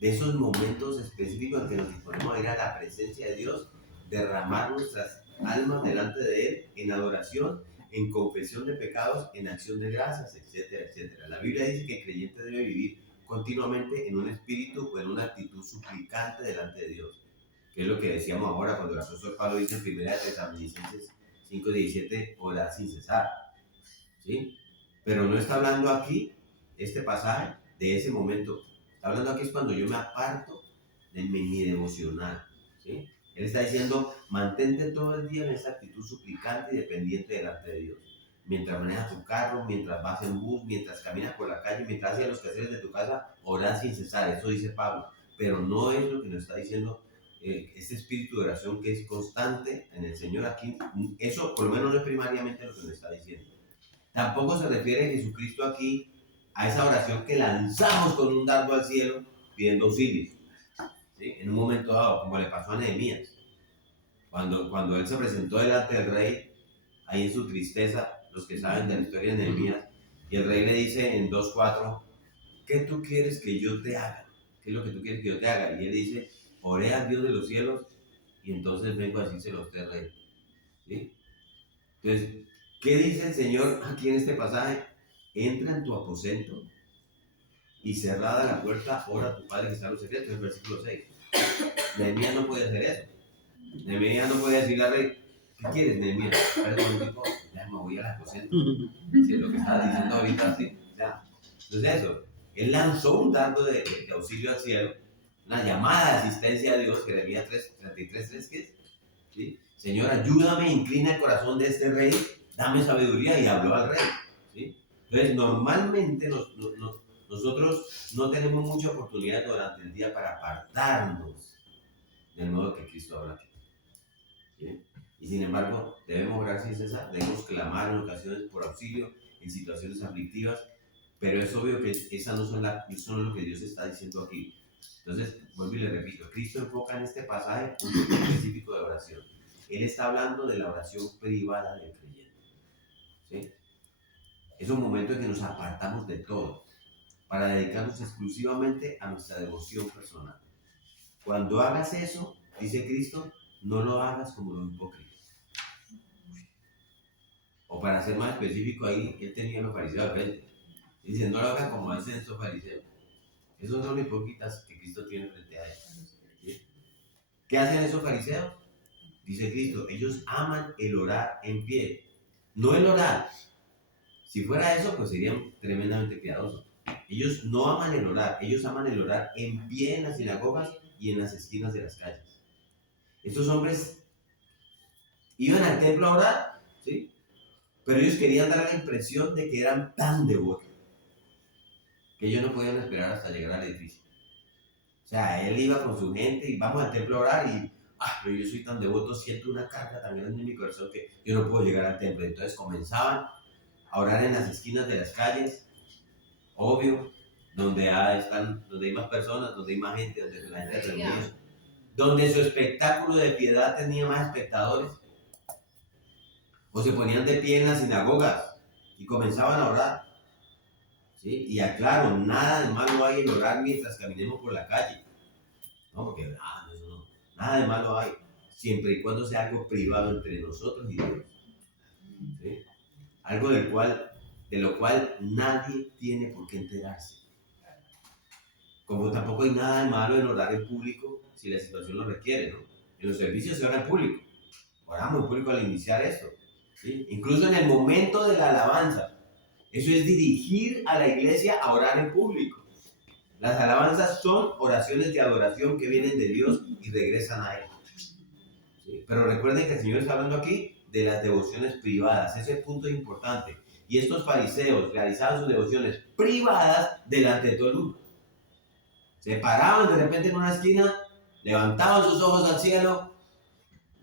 De esos momentos específicos en que nos disponemos a ir a la presencia de Dios, derramar nuestras almas delante de Él en adoración, en confesión de pecados, en acción de gracias, etcétera, etcétera. La Biblia dice que el creyente debe vivir continuamente en un espíritu o en una actitud suplicante delante de Dios, que es lo que decíamos ahora cuando el apóstol Pablo dice en 1 Tesalonicenses 5:17, orar sin cesar, ¿sí? Pero no está hablando aquí, este pasaje, de ese momento. Está hablando aquí es cuando yo me aparto de mi devocional, ¿sí? Él está diciendo, mantente todo el día en esa actitud suplicante y dependiente delante de Dios. Mientras manejas tu carro, mientras vas en bus, mientras caminas por la calle, mientras haces los quehaceres de tu casa, orar sin cesar. Eso dice Pablo. Pero no es lo que nos está diciendo este espíritu de oración que es constante en el Señor aquí. Eso por lo menos no es primariamente lo que nos está diciendo. Tampoco se refiere Jesucristo aquí a esa oración que lanzamos con un dardo al cielo pidiendo auxilio, ¿sí? En un momento dado, como le pasó a Nehemías. Cuando él se presentó delante del rey, ahí en su tristeza, los que saben de la historia de Nehemías, y el rey le dice en 2:4, ¿qué tú quieres que yo te haga? ¿Qué es lo que tú quieres que yo te haga? Y él dice, oré al Dios de los cielos y entonces vengo a decírselo a usted, rey. ¿Sí? Entonces, ¿qué dice el Señor aquí en este pasaje? Entra en tu aposento y cerrada la puerta, ora a tu Padre que está en los secretos, el versículo 6. Nehemías no puede hacer eso. Nehemías no puede decirle al rey, ¿qué quieres, Nehemías? Ya me voy al aposento. Si es lo que estaba diciendo ahorita, sí. Ya. Entonces eso, él lanzó un dardo de auxilio al cielo, una llamada de asistencia a Dios, Jeremías 33:3, ¿qué es? ¿Sí? Señor, ayúdame, inclina el corazón de este rey, dame sabiduría, y habló al rey. ¿Sí? Entonces, normalmente nosotros no tenemos mucha oportunidad durante el día para apartarnos del modo que Cristo habla aquí. ¿Sí? Y sin embargo, debemos orar sin cesar, debemos clamar en ocasiones por auxilio en situaciones aflictivas, pero es obvio que esas no son lo que Dios está diciendo aquí. Entonces, vuelvo y le repito, Cristo enfoca en este pasaje un tipo específico de oración. Él está hablando de la oración privada del creyente. ¿Sí? Es un momento en que nos apartamos de todo para dedicarnos exclusivamente a nuestra devoción personal. Cuando hagas eso, dice Cristo, no lo hagas como los hipócritas. O para ser más específico, ahí él tenía a los fariseos al frente. Dice, no lo hagan como hacen estos fariseos. Esos son los hipócritas que Cristo tiene frente a ellos. ¿Sí? ¿Qué hacen esos fariseos? Dice Cristo, ellos aman el orar en pie, no el orar. Si fuera eso, pues serían tremendamente piadosos. Ellos no aman el orar, ellos aman el orar en pie en las sinagogas y en las esquinas de las calles. Estos hombres iban al templo a orar, ¿sí? Pero ellos querían dar la impresión de que eran tan devotos que ellos no podían esperar hasta llegar al edificio. O sea, él iba con su gente y vamos al templo a orar y, pero yo soy tan devoto, siento una carga tan grande en mi corazón que yo no puedo llegar al templo. Entonces comenzaban a orar en las esquinas de las calles, obvio, donde hay más personas, donde hay más gente, donde la gente reunida, donde su espectáculo de piedad tenía más espectadores. O se ponían de pie en las sinagogas y comenzaban a orar. ¿Sí? Y aclaro, nada de malo hay en orar mientras caminemos por la calle. No, porque eso no. Nada de malo hay, siempre y cuando sea algo privado entre nosotros y Dios. ¿Sí? Algo de lo cual nadie tiene por qué enterarse. Como tampoco hay nada de malo en orar en público si la situación lo requiere, ¿no? En los servicios se ora en público. Oramos en público al iniciar esto. ¿Sí? Incluso en el momento de la alabanza. Eso es dirigir a la iglesia a orar en público. Las alabanzas son oraciones de adoración que vienen de Dios y regresan a Él. ¿Sí? Pero recuerden que el Señor está hablando aquí de las devociones privadas. Ese punto es importante. Y estos fariseos realizaban sus devociones privadas delante de todo el mundo. Se paraban de repente en una esquina, levantaban sus ojos al cielo,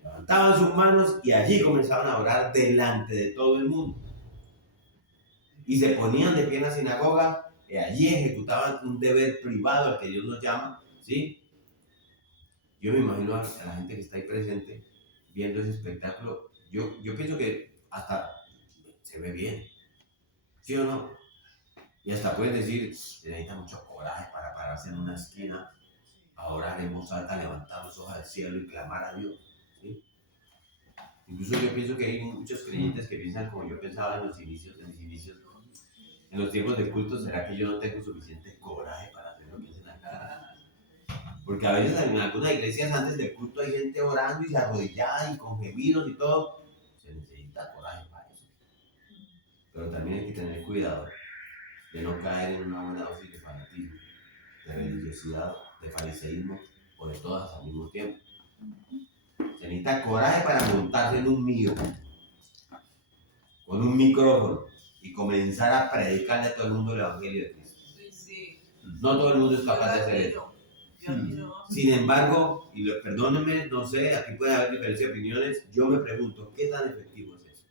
levantaban sus manos y allí comenzaban a orar delante de todo el mundo. Y se ponían de pie en la sinagoga y allí ejecutaban un deber privado al que Dios nos llama, ¿sí? Yo me imagino a la gente que está ahí presente viendo ese espectáculo. Yo pienso que hasta se ve bien, ¿sí o no? Y hasta pueden decir, se necesita mucho coraje para pararse en una esquina a orar en voz alta, levantar los ojos al cielo y clamar a Dios, ¿sí? Incluso yo pienso que hay muchos creyentes que piensan como yo pensaba en mis inicios, en los tiempos de culto. ¿Será que yo no tengo suficiente coraje para hacer lo que hacen acá? Porque a veces en algunas iglesias antes del culto hay gente orando y arrodillada y con gemidos y todo. Se necesita coraje para eso. Pero también hay que tener cuidado de no caer en una buena dosis de fanatismo, de religiosidad, de fariseísmo o de todas al mismo tiempo. Se necesita coraje para montarse en un mío con un micrófono y comenzar a predicarle a todo el mundo el evangelio de Cristo. Sí. No todo el mundo es capaz de hacer eso. Sin embargo, perdónenme, no sé, aquí puede haber diferencia de opiniones, yo me pregunto, ¿qué tan efectivo es eso?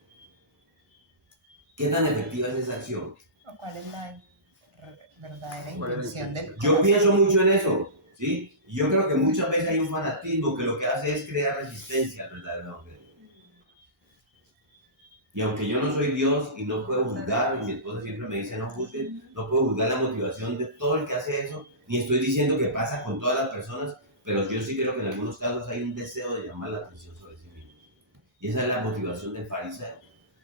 ¿Qué tan efectiva es esa acción? ¿Cuál es la verdadera ¿Cuál es la intención del Yo corazón? pienso mucho en eso, ¿sí? Y yo creo que muchas veces hay un fanatismo que lo que hace es crear resistencia al verdadero evangelio. Y aunque yo no soy Dios y no puedo juzgar, y mi esposa siempre me dice no juzgues, no puedo juzgar la motivación de todo el que hace eso, ni estoy diciendo que pasa con todas las personas, pero yo sí creo que en algunos casos hay un deseo de llamar la atención sobre sí mismo. Y esa es la motivación del fariseo,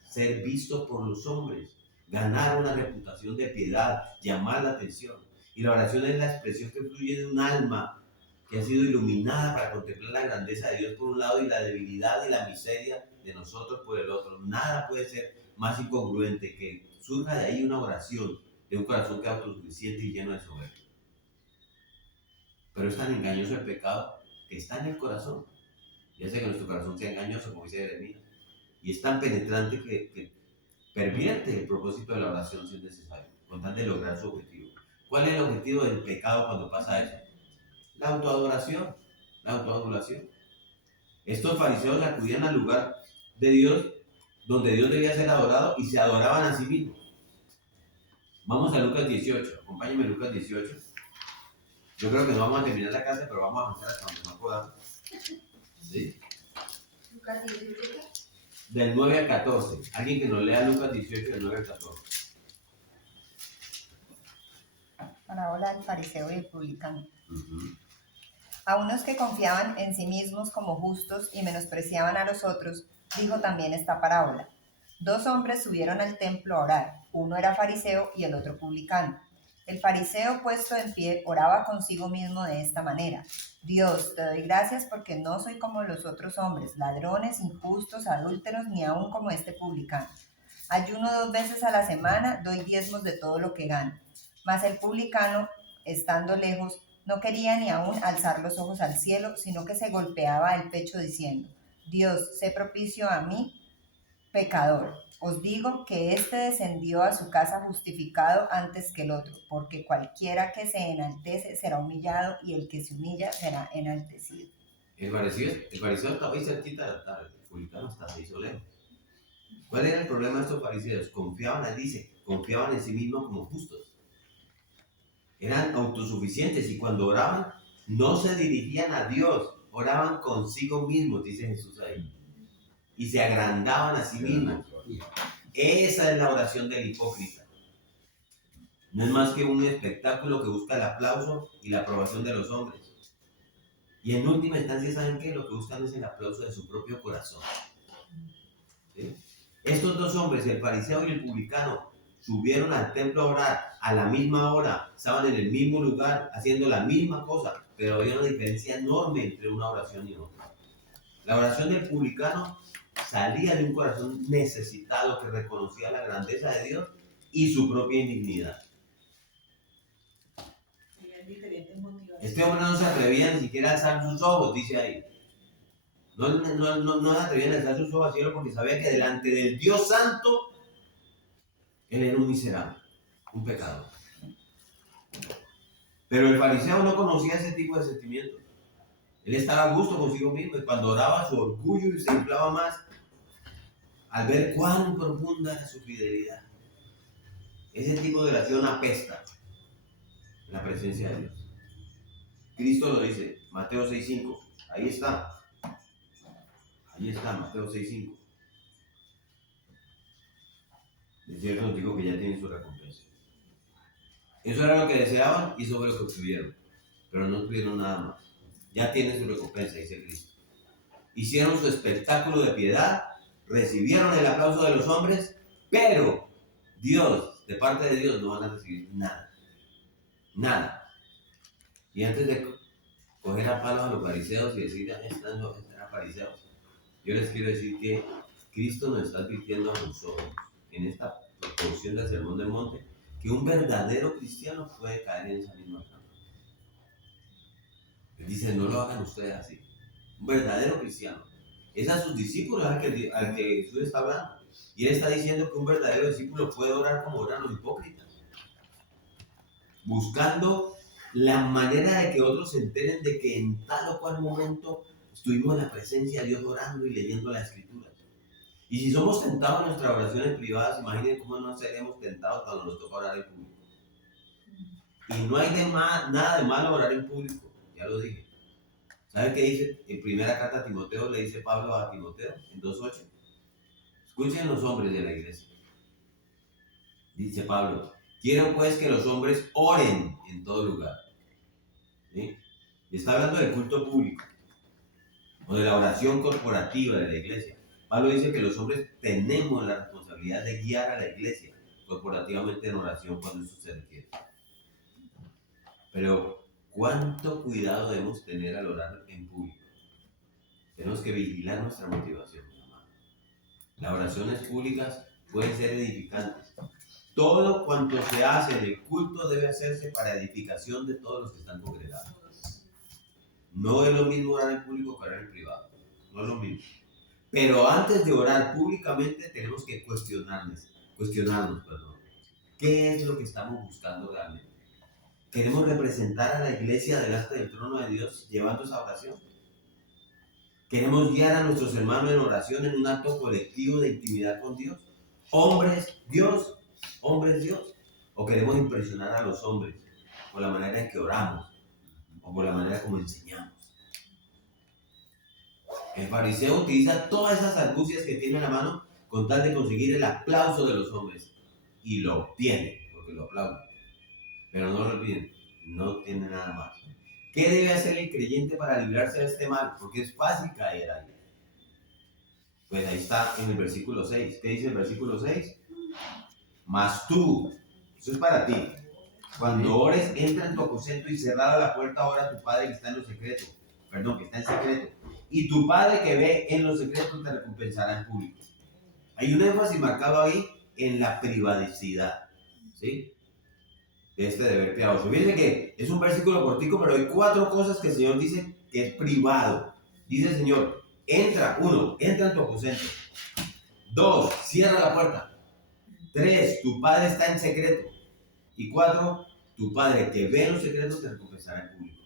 ser visto por los hombres, ganar una reputación de piedad, llamar la atención. Y la oración es la expresión que fluye de un alma que ha sido iluminada para contemplar la grandeza de Dios por un lado y la debilidad y la miseria de nosotros por el otro. Nada puede ser más incongruente que surja de ahí una oración de un corazón que es autosuficiente y lleno de soberbia. Pero es tan engañoso el pecado que está en el corazón. Ya sé que nuestro corazón sea engañoso, como dice Jeremías, y es tan penetrante que pervierte el propósito de la oración si es necesario, con tal de lograr su objetivo. ¿Cuál es el objetivo del pecado cuando pasa eso? La autoadoración, la autoadulación. Estos fariseos acudían al lugar de Dios, donde Dios debía ser adorado, y se adoraban a sí mismos. Vamos a Lucas 18, acompáñenme a Lucas 18. Yo creo que no vamos a terminar la clase, pero vamos a avanzar hasta donde más podamos. ¿Sí? Lucas 18. Del 9 al 14. Alguien que nos lea Lucas 18, del 9 al 14. Parábola del fariseo y el publicano. Uh-huh. A unos que confiaban en sí mismos como justos y menospreciaban a los otros, dijo también esta parábola. 2 hombres subieron al templo a orar. Uno era fariseo y el otro publicano. El fariseo, puesto en pie, oraba consigo mismo de esta manera. Dios, te doy gracias porque no soy como los otros hombres, ladrones, injustos, adúlteros, ni aun como este publicano. Ayuno 2 veces a la semana, doy diezmos de todo lo que gano. Mas el publicano, estando lejos, no quería ni aún alzar los ojos al cielo, sino que se golpeaba el pecho diciendo, Dios, sé propicio a mí, pecador. Os digo que éste descendió a su casa justificado antes que el otro, porque cualquiera que se enaltece será humillado y el que se humilla será enaltecido. El fariseo estaba ahí cerquita del altar, el publicano estaba ahí lejos. ¿Cuál era el problema de estos fariseos? Confiaban en sí mismos como justos. Eran autosuficientes y cuando oraban no se dirigían a Dios, oraban consigo mismos, dice Jesús ahí. Y se agrandaban a sí mismos. Esa es la oración del hipócrita. No es más que un espectáculo que busca el aplauso y la aprobación de los hombres. Y en última instancia, ¿saben qué? Lo que buscan es el aplauso de su propio corazón. ¿Sí? Estos 2 hombres, el fariseo y el publicano, subieron al templo a orar a la misma hora, estaban en el mismo lugar, haciendo la misma cosa, pero había una diferencia enorme entre una oración y otra. La oración del publicano salía de un corazón necesitado que reconocía la grandeza de Dios y su propia indignidad. Este hombre no se atrevía ni siquiera a alzar sus ojos, dice ahí. No se atrevía a alzar sus ojos al cielo porque sabía que delante del Dios Santo él era un miserable, un pecador. Pero el fariseo no conocía ese tipo de sentimientos. Él estaba a gusto consigo mismo y cuando oraba su orgullo se inflaba más al ver cuán profunda era su fidelidad. Ese tipo de oración apesta en la presencia de Dios. Cristo lo dice, Mateo 6:5. Ahí está. Ahí está, Mateo 6:5. De cierto os digo que ya tienen su recompensa. Eso era lo que deseaban y eso fue lo que obtuvieron. Pero no obtuvieron nada más. Ya tienen su recompensa, dice Cristo. Hicieron su espectáculo de piedad, recibieron el aplauso de los hombres, pero Dios, de parte de Dios, no van a recibir nada. Nada. Y antes de coger a palos a los fariseos y decir, están fariseos, yo les quiero decir que Cristo nos está advirtiendo a nosotros en esta porción del Sermón del Monte que un verdadero cristiano puede caer en esa misma trampa. Él dice, no lo hagan ustedes así. Un verdadero cristiano. Es a sus discípulos al que Jesús está hablando. Y él está diciendo que un verdadero discípulo puede orar como oran los hipócritas. Buscando la manera de que otros se enteren de que en tal o cual momento estuvimos en la presencia de Dios orando y leyendo las Escrituras. Y si somos tentados en nuestras oraciones privadas, imaginen cómo no seremos tentados cuando nos toca orar en público. Y no hay nada de malo orar en público, ya lo dije. ¿Sabe qué dice? En primera carta a Timoteo le dice Pablo a Timoteo, en 2:8. Escuchen los hombres de la iglesia. Dice Pablo, quiero pues que los hombres oren en todo lugar. ¿Sí? Y está hablando del culto público, o de la oración corporativa de la iglesia. Pablo dice que los hombres tenemos la responsabilidad de guiar a la iglesia corporativamente en oración cuando eso se requiere. Pero, ¿cuánto cuidado debemos tener al orar en público? Tenemos que vigilar nuestra motivación. Las oraciones públicas pueden ser edificantes. Todo cuanto se hace en el culto debe hacerse para edificación de todos los que están congregados. No es lo mismo orar en público que orar en privado. No es lo mismo. Pero antes de orar públicamente tenemos que cuestionarnos, ¿qué es lo que estamos buscando realmente? ¿Queremos representar a la iglesia delante del trono de Dios llevando esa oración? ¿Queremos guiar a nuestros hermanos en oración en un acto colectivo de intimidad con Dios? ¿Hombres Dios? ¿O queremos impresionar a los hombres por la manera en que oramos o por la manera como enseñamos? El fariseo utiliza todas esas argucias que tiene en la mano con tal de conseguir el aplauso de los hombres. Y lo obtiene, porque lo aplauden. Pero no lo olviden, no tiene nada más. ¿Qué debe hacer el creyente para librarse de este mal? Porque es fácil caer ahí. Pues ahí está en el versículo 6. ¿Qué dice el versículo 6? Mas tú, eso es para ti. Cuando ores, entra en tu aposento y cerrada la puerta, ora a tu Padre que está en lo secreto. Perdón, que está en secreto. Y tu Padre que ve en lo secreto te recompensará en público. Hay un énfasis marcado ahí en la privacidad, ¿sí? De este deber piadoso. Fíjense que es un versículo cortico, pero hay 4 cosas que el Señor dice que es privado. Dice el Señor, entra, 1, entra en tu aposento. 2, cierra la puerta. 3, tu Padre está en secreto. Y 4, tu Padre que ve en los secretos te recompensará en público.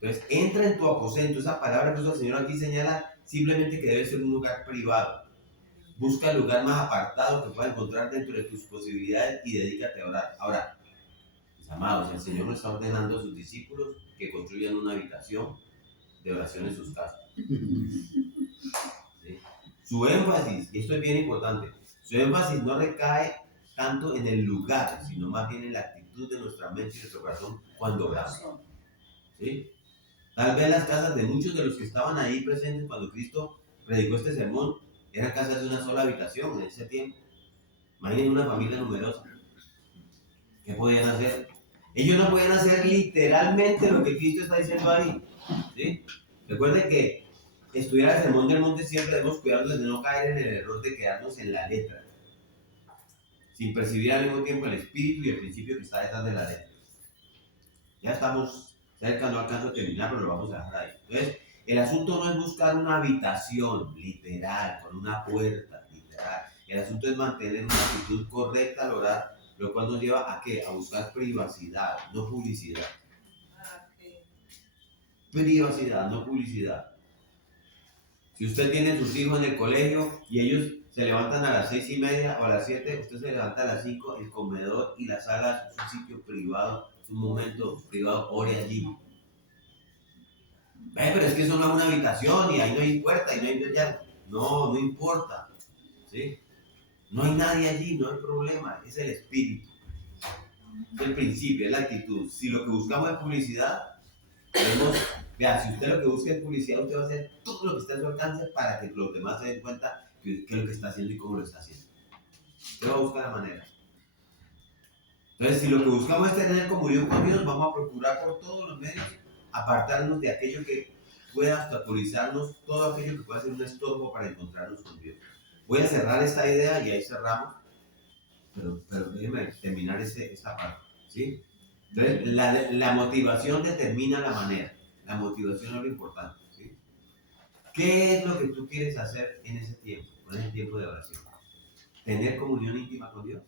Entonces, entra en tu aposento. Esa palabra que usa el Señor aquí señala simplemente que debe ser un lugar privado. Busca el lugar más apartado que puedas encontrar dentro de tus posibilidades y dedícate a orar. Ahora, mis amados, el Señor nos está ordenando a sus discípulos que construyan una habitación de oración en sus casas. ¿Sí? Su énfasis, y esto es bien importante, su énfasis no recae tanto en el lugar, sino más bien en la actitud de nuestra mente y nuestro corazón cuando oramos. ¿Sí? Tal vez las casas de muchos de los que estaban ahí presentes cuando Cristo predicó este sermón eran casas de una sola habitación en ese tiempo. Imaginen una familia numerosa. ¿Qué podían hacer? Ellos no podían hacer literalmente lo que Cristo está diciendo ahí. ¿Sí? Recuerden que estudiar el sermón del monte siempre debemos cuidarnos de no caer en el error de quedarnos en la letra, sin percibir al mismo tiempo el espíritu y el principio que está detrás de la letra. Ya estamos cerca, no alcanzo a terminar, pero lo vamos a dejar ahí. Entonces, el asunto no es buscar una habitación literal, con una puerta literal. El asunto es mantener una actitud correcta al orar, lo cual nos lleva a ¿qué? A buscar privacidad, no publicidad. Privacidad, no publicidad. Si usted tiene sus hijos en el colegio y ellos se levantan a las 6:30 o a las 7, usted se levanta a las 5, el comedor y la sala es un sitio privado, es un momento privado, ore allí. Pero es que eso no es una habitación y ahí no hay puerta y no hay ya. No, no importa. ¿Sí? No hay nadie allí, no hay problema, es el espíritu. Es el principio, es la actitud. Si lo que buscamos es publicidad, vea, si usted lo que busca es publicidad, usted va a hacer todo lo que esté a su alcance para que los demás se den cuenta qué es lo que está haciendo y cómo lo está haciendo. Usted va a buscar la manera. Entonces, si lo que buscamos es tener comunión con Dios, vamos a procurar por todos los medios apartarnos de aquello que pueda obstaculizarnos, todo aquello que pueda ser un estorbo para encontrarnos con Dios. Voy a cerrar esta idea y ahí cerramos, pero déjenme terminar esta parte, ¿sí? Entonces, la motivación determina la manera, la motivación es lo importante, ¿sí? ¿Qué es lo que tú quieres hacer en ese tiempo, en ese tiempo de oración? ¿Tener comunión íntima con Dios?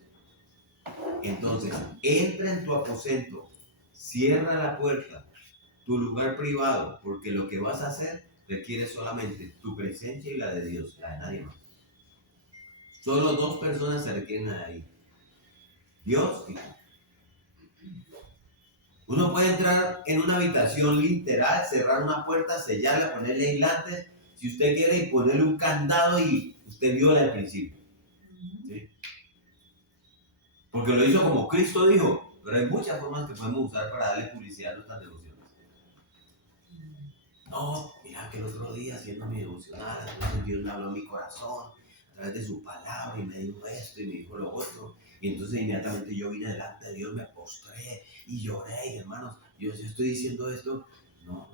Entonces, entra en tu aposento, cierra la puerta, tu lugar privado, porque lo que vas a hacer requiere solamente tu presencia y la de Dios, la de nadie más. Solo dos personas se requieren ahí. Dios y tú. Uno puede entrar en una habitación literal, cerrar una puerta, sellarla, ponerle aislantes, si usted quiere, y ponerle un candado y usted viola el principio. ¿Sí? Porque lo hizo como Cristo dijo, pero hay muchas formas que podemos usar para darle publicidad a nuestras devociones. No, mira que el otro día haciendo mi devocional, entonces Dios me habló en mi corazón a través de su palabra y me dijo esto y me dijo lo otro. Y entonces inmediatamente yo vine delante de Dios, me postré y lloré. Y hermanos, yo estoy diciendo esto. No.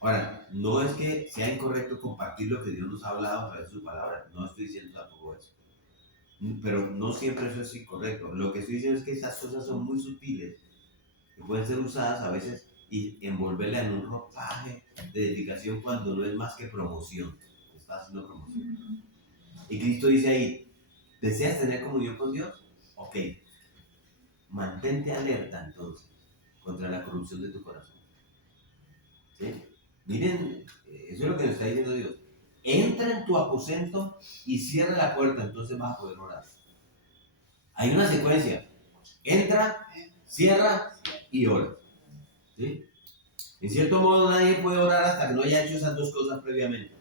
Ahora, no es que sea incorrecto compartir lo que Dios nos ha hablado a través de su palabra. No estoy diciendo tampoco eso. Pero no siempre eso es incorrecto. Lo que estoy diciendo es que esas cosas son muy sutiles y pueden ser usadas a veces y envolverla en un ropaje de dedicación cuando no es más que promoción. Está haciendo promoción. Y Cristo dice ahí, ¿deseas tener comunión con Dios? Ok. Mantente alerta entonces contra la corrupción de tu corazón. ¿Sí? Miren, eso es lo que nos está diciendo Dios. Entra en tu aposento y cierra la puerta, entonces vas a poder orar. Hay una secuencia. Entra, cierra y ora. ¿Sí? En cierto modo nadie puede orar hasta que no haya hecho esas dos cosas previamente.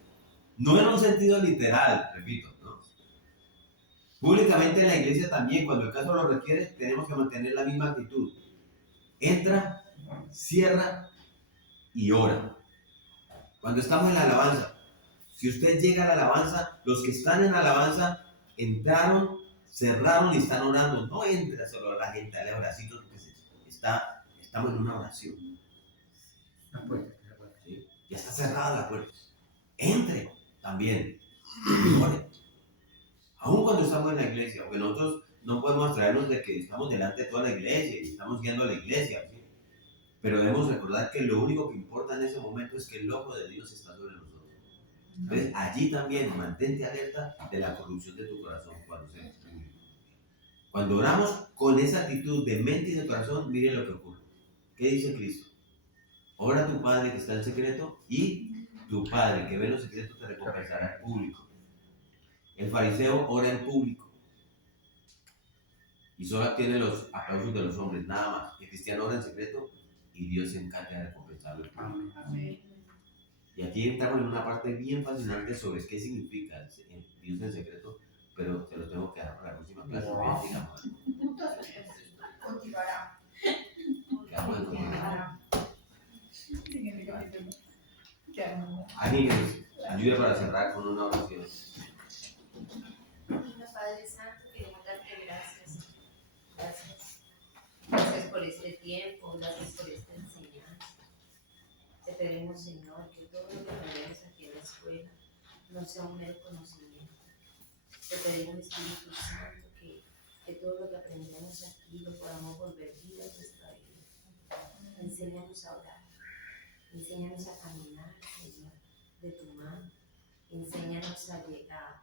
No en un sentido literal, repito, ¿no? Públicamente en la iglesia también, cuando el caso lo requiere, tenemos que mantener la misma actitud. Entra, cierra y ora. Cuando estamos en la alabanza, si usted llega a la alabanza, los que están en alabanza entraron, cerraron y están orando. No entra solo a la gente, dale abracitos, porque estamos en una oración. La puerta. ¿Sí? Ya está cerrada la puerta. Entre también. Y ore. Aún cuando estamos en la iglesia, porque nosotros no podemos abstraernos de que estamos delante de toda la iglesia y estamos guiando a la iglesia. ¿Sí? Pero debemos recordar que lo único que importa en ese momento es que el ojo de Dios está sobre nosotros. Entonces, allí también mantente alerta de la corrupción de tu corazón cuando oramos con esa actitud de mente y de corazón, miren lo que ocurre. ¿Qué dice Cristo? Ora a tu Padre que está en secreto y tu Padre que ve en lo secreto te recompensará en público. El fariseo ora en público y solo obtiene los aplausos de los hombres, nada más. El cristiano ora en secreto y Dios se encarga de recompensarlo en público. Amén. Y aquí entramos en una parte bien fascinante sobre qué significa Dios en secreto, pero te lo tengo que dejar para la próxima clase. Continuará. Alguien que nos ayude para cerrar con una oración. Padre Santo, queremos darte gracias. Gracias por este tiempo, gracias por esta enseñanza. Te pedimos, Señor, que todo lo que aprendemos aquí en la escuela no sea un mero conocimiento. Te pedimos, Espíritu Santo, que todo lo que aprendemos aquí lo podamos volver vida a nuestra vida. Enséñanos a orar, enséñanos a caminar, Señor, de tu mano. Enséñanos a llegar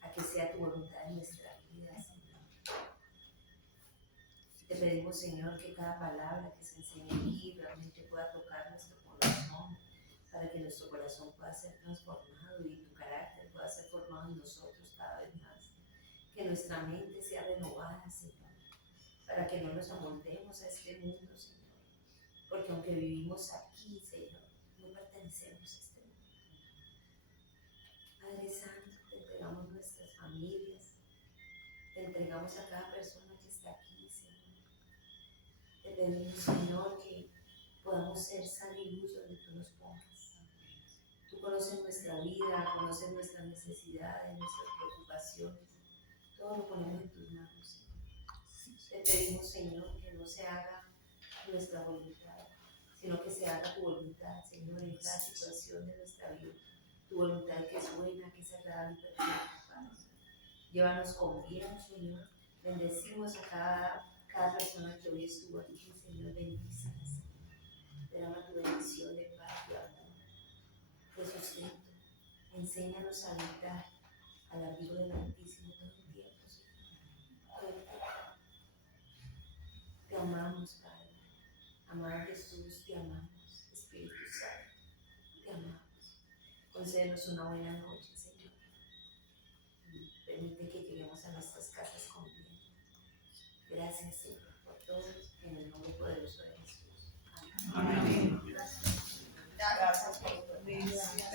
a que sea tu voluntad en nuestra vida, Señor. Te pedimos, Señor, que cada palabra que se enseñe aquí realmente pueda tocar nuestro corazón, para que nuestro corazón pueda ser transformado y tu carácter pueda ser formado en nosotros cada vez más. Que nuestra mente sea renovada, Señor, para que no nos amoldemos a este mundo, Señor. Porque aunque vivimos aquí, Señor, no pertenecemos a este mundo. Padre Santo, te entregamos nuestras familias, te entregamos a cada persona que está aquí, Señor. Te pedimos, Señor, que podamos ser sal y luz donde tú nos pongas. Tú conoces nuestra vida, conoces nuestras necesidades, nuestras preocupaciones. Todo lo ponemos en tus manos, Señor. Te pedimos, Señor, que no se haga nuestra voluntad, sino que se haga tu voluntad, Señor, en cada situación de nuestra vida. Tu voluntad que es buena, que es agradable y perfecta, Padre. Llévanos con bien, Señor. Bendecimos a cada persona que hoy estuvo aquí, Señor. Bendícelas. Derrama tu bendición de paz, de amor, de sustento. Enséñanos a habitar al abrigo del Altísimo todo el tiempo, Señor. Todo el tiempo. Te amamos, Padre. Amado Jesús, te amamos. Espíritu Santo, te amamos. Concédenos una buena noche, Señor. permite que lleguemos a nuestras casas con bien. Gracias, Señor, por todo, en el nombre poderoso de Jesús. Amén. Gracias por tu bendición.